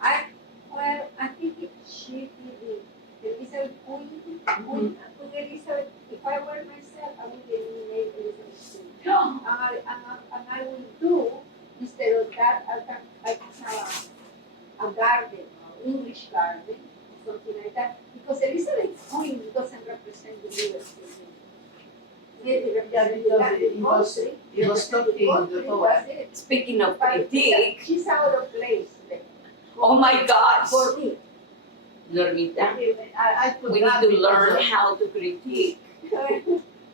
I think it should be the Elizabeth Queen Elizabeth. If I were myself, I would eliminate Elizabeth Queen. And I will do, instead of that, I can have a garden, or English garden, or something like that, because Elizabeth Queen doesn't represent the US. Maybe represent the country. He was talking the Country, poet. that's it. Speaking of But critique, she's out of place there. oh my gosh, For me. Normita, I could we need not to because learn of- how to critique.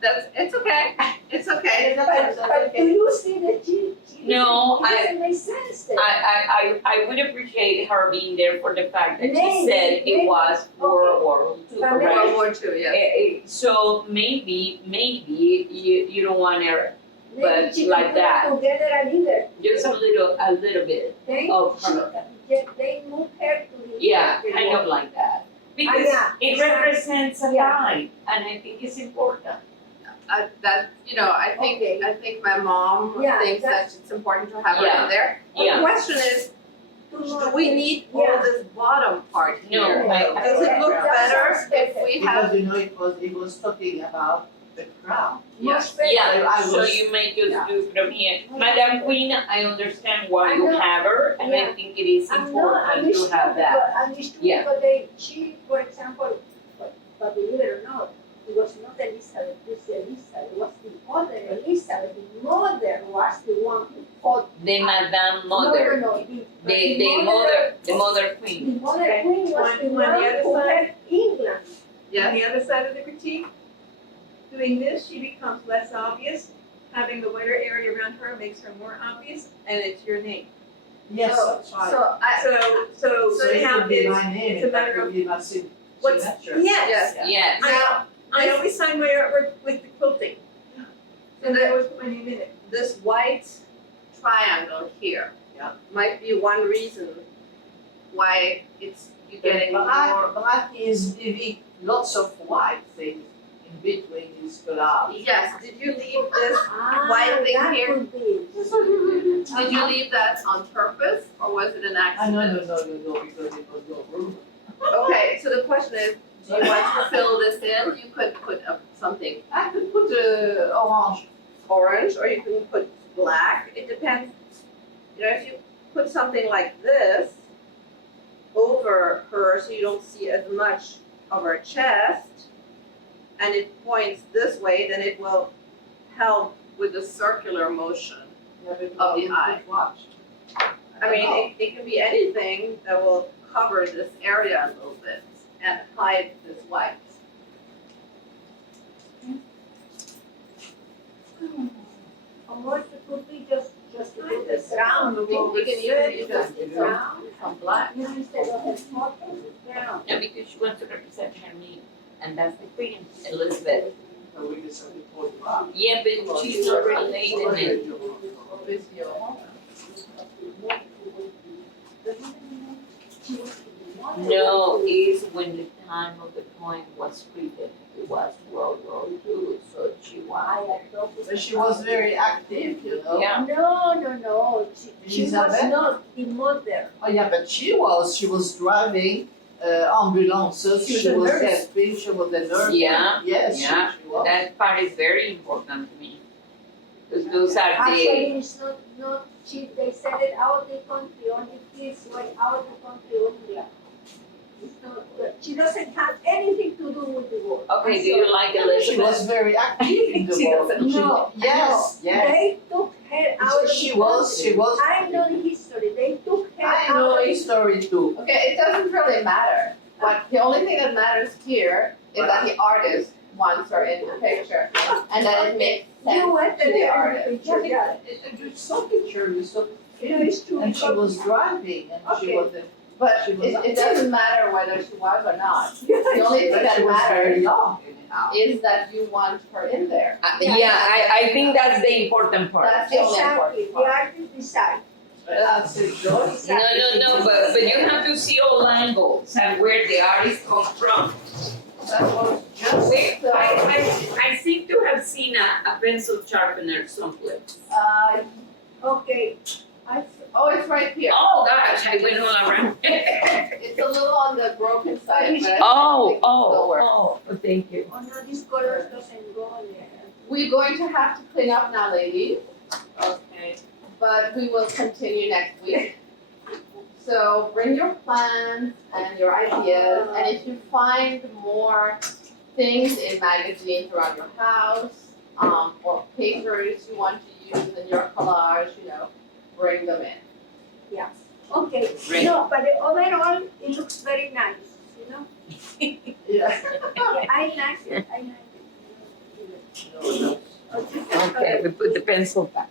It's okay. It's okay. But do you see that she No, it doesn't make sense then. I would appreciate her being there for the fact that she Maybe, said it maybe. was for World War II, But correct? World War II, yeah. So maybe you don't want her, Maybe but she like can that. put it together a little. just a little bit They, of her. they move her to the. Yeah, kind of like that. Because yeah, it exactly. represents a Yeah. time, and I think it's important. I think my mom Yeah, thinks that it's important to have her Yeah. in there. Yeah. The question is, do we need all Yeah. this bottom part No, here? I- Does it look That better sounds if better. we have, Because it was talking about the crown. yes, Much better. Yeah, I so was- you may just yeah. do from here. Madam Queen, I understand why I you know. have her, and I Yeah. think it is I'm not important to understood have that. understood Yeah. because she, for example, but believe it or not, it was not Elizabeth, it was Elizabeth, it was the other Elizabeth, the mother was the one who fought. The Madame Mother, No, the Mother Queen. The mother Okay. queen was On- the on one the other who side? had England. On yes, the other side of the critique, doing this, she becomes less obvious. Having the whiter area around her makes her more obvious, and it's your name. Yes, so, that's right. so I, So So it how would be it's, my name, it's a it matter would of be my what's- signature. yes. Yes, I always sign my artwork with the quilting. And I always put my name in it. this white triangle here Yeah. might be one reason why you're getting more. Black is giving lots of white things in between his collage. Yes, did you leave this, White thing that here. could be. did you leave that on purpose, or was it an No, accident? no, because it was no room. Okay, so the question is, do you want to fill this in? You could put something I could put orange. orange, or you can put black, it depends. If you put something like this over her so you don't see as much of her chest, and it points this way, then it will help with the circular motion. Of the eye. Watch. I mean, it can be anything that will cover this area a little bit and hide this white. How much it could be just to put the Just brown, the wall You was can use it brown, from black. instead of the photo, brown. Yeah, because she wants to represent her need, and that's the queen, Elizabeth. And we decided to put it back. Yeah, but she's not related in it. This year. No, it's when the time of the poem was written, it was World War II, so she was. But she was very active, you know? Yeah. No, she was Elizabeth? not the mother. Oh, yeah, but she was driving ambulances, She was she a was nurse. helping, she was a nurse. Yeah, Yes, yeah. she was. That part is very important to me. Because those are the, Actually, it's not, they sent it out of the country, only kids went out of the country only. It's not, she doesn't have anything to do with the war. okay, do you like She Elizabeth? was very active in the She war. doesn't- No, Yes, yes. They took her out of the She was. I know the history, they took her I out know of the history too. Okay, it doesn't really matter, but the only thing that matters here is that the artist wants her in the picture, and that it makes sense You went to there the in the artist. picture, yeah. You saw picture, you saw, You know, it's true. and she was driving and she Okay. was. But She was it doesn't matter whether she was or not. The only thing But that she was very matters young anyhow. is that you want her in there. I think that's the important part. That's the only Exactly, important the part. artist decide. That's it, Joyce. No, but you have to see all angles and where the artist comes from. That was just. Wait, I seem to have seen a pencil sharpener someplace. Okay, It's right here. Oh gosh, I went all around. It's a little on the broken side, but I think it still works. Thank you. oh no, this color doesn't go there. We're going to have to clean up now, ladies, Okay. but we will continue next week. So bring your plans and your ideas, and if you find more things in magazines around your house, or papers you want to use in your collage, bring them in. Okay, Great. no, but overall, it looks very nice, you know? Yeah. I like it. Okay, we put the pencil back.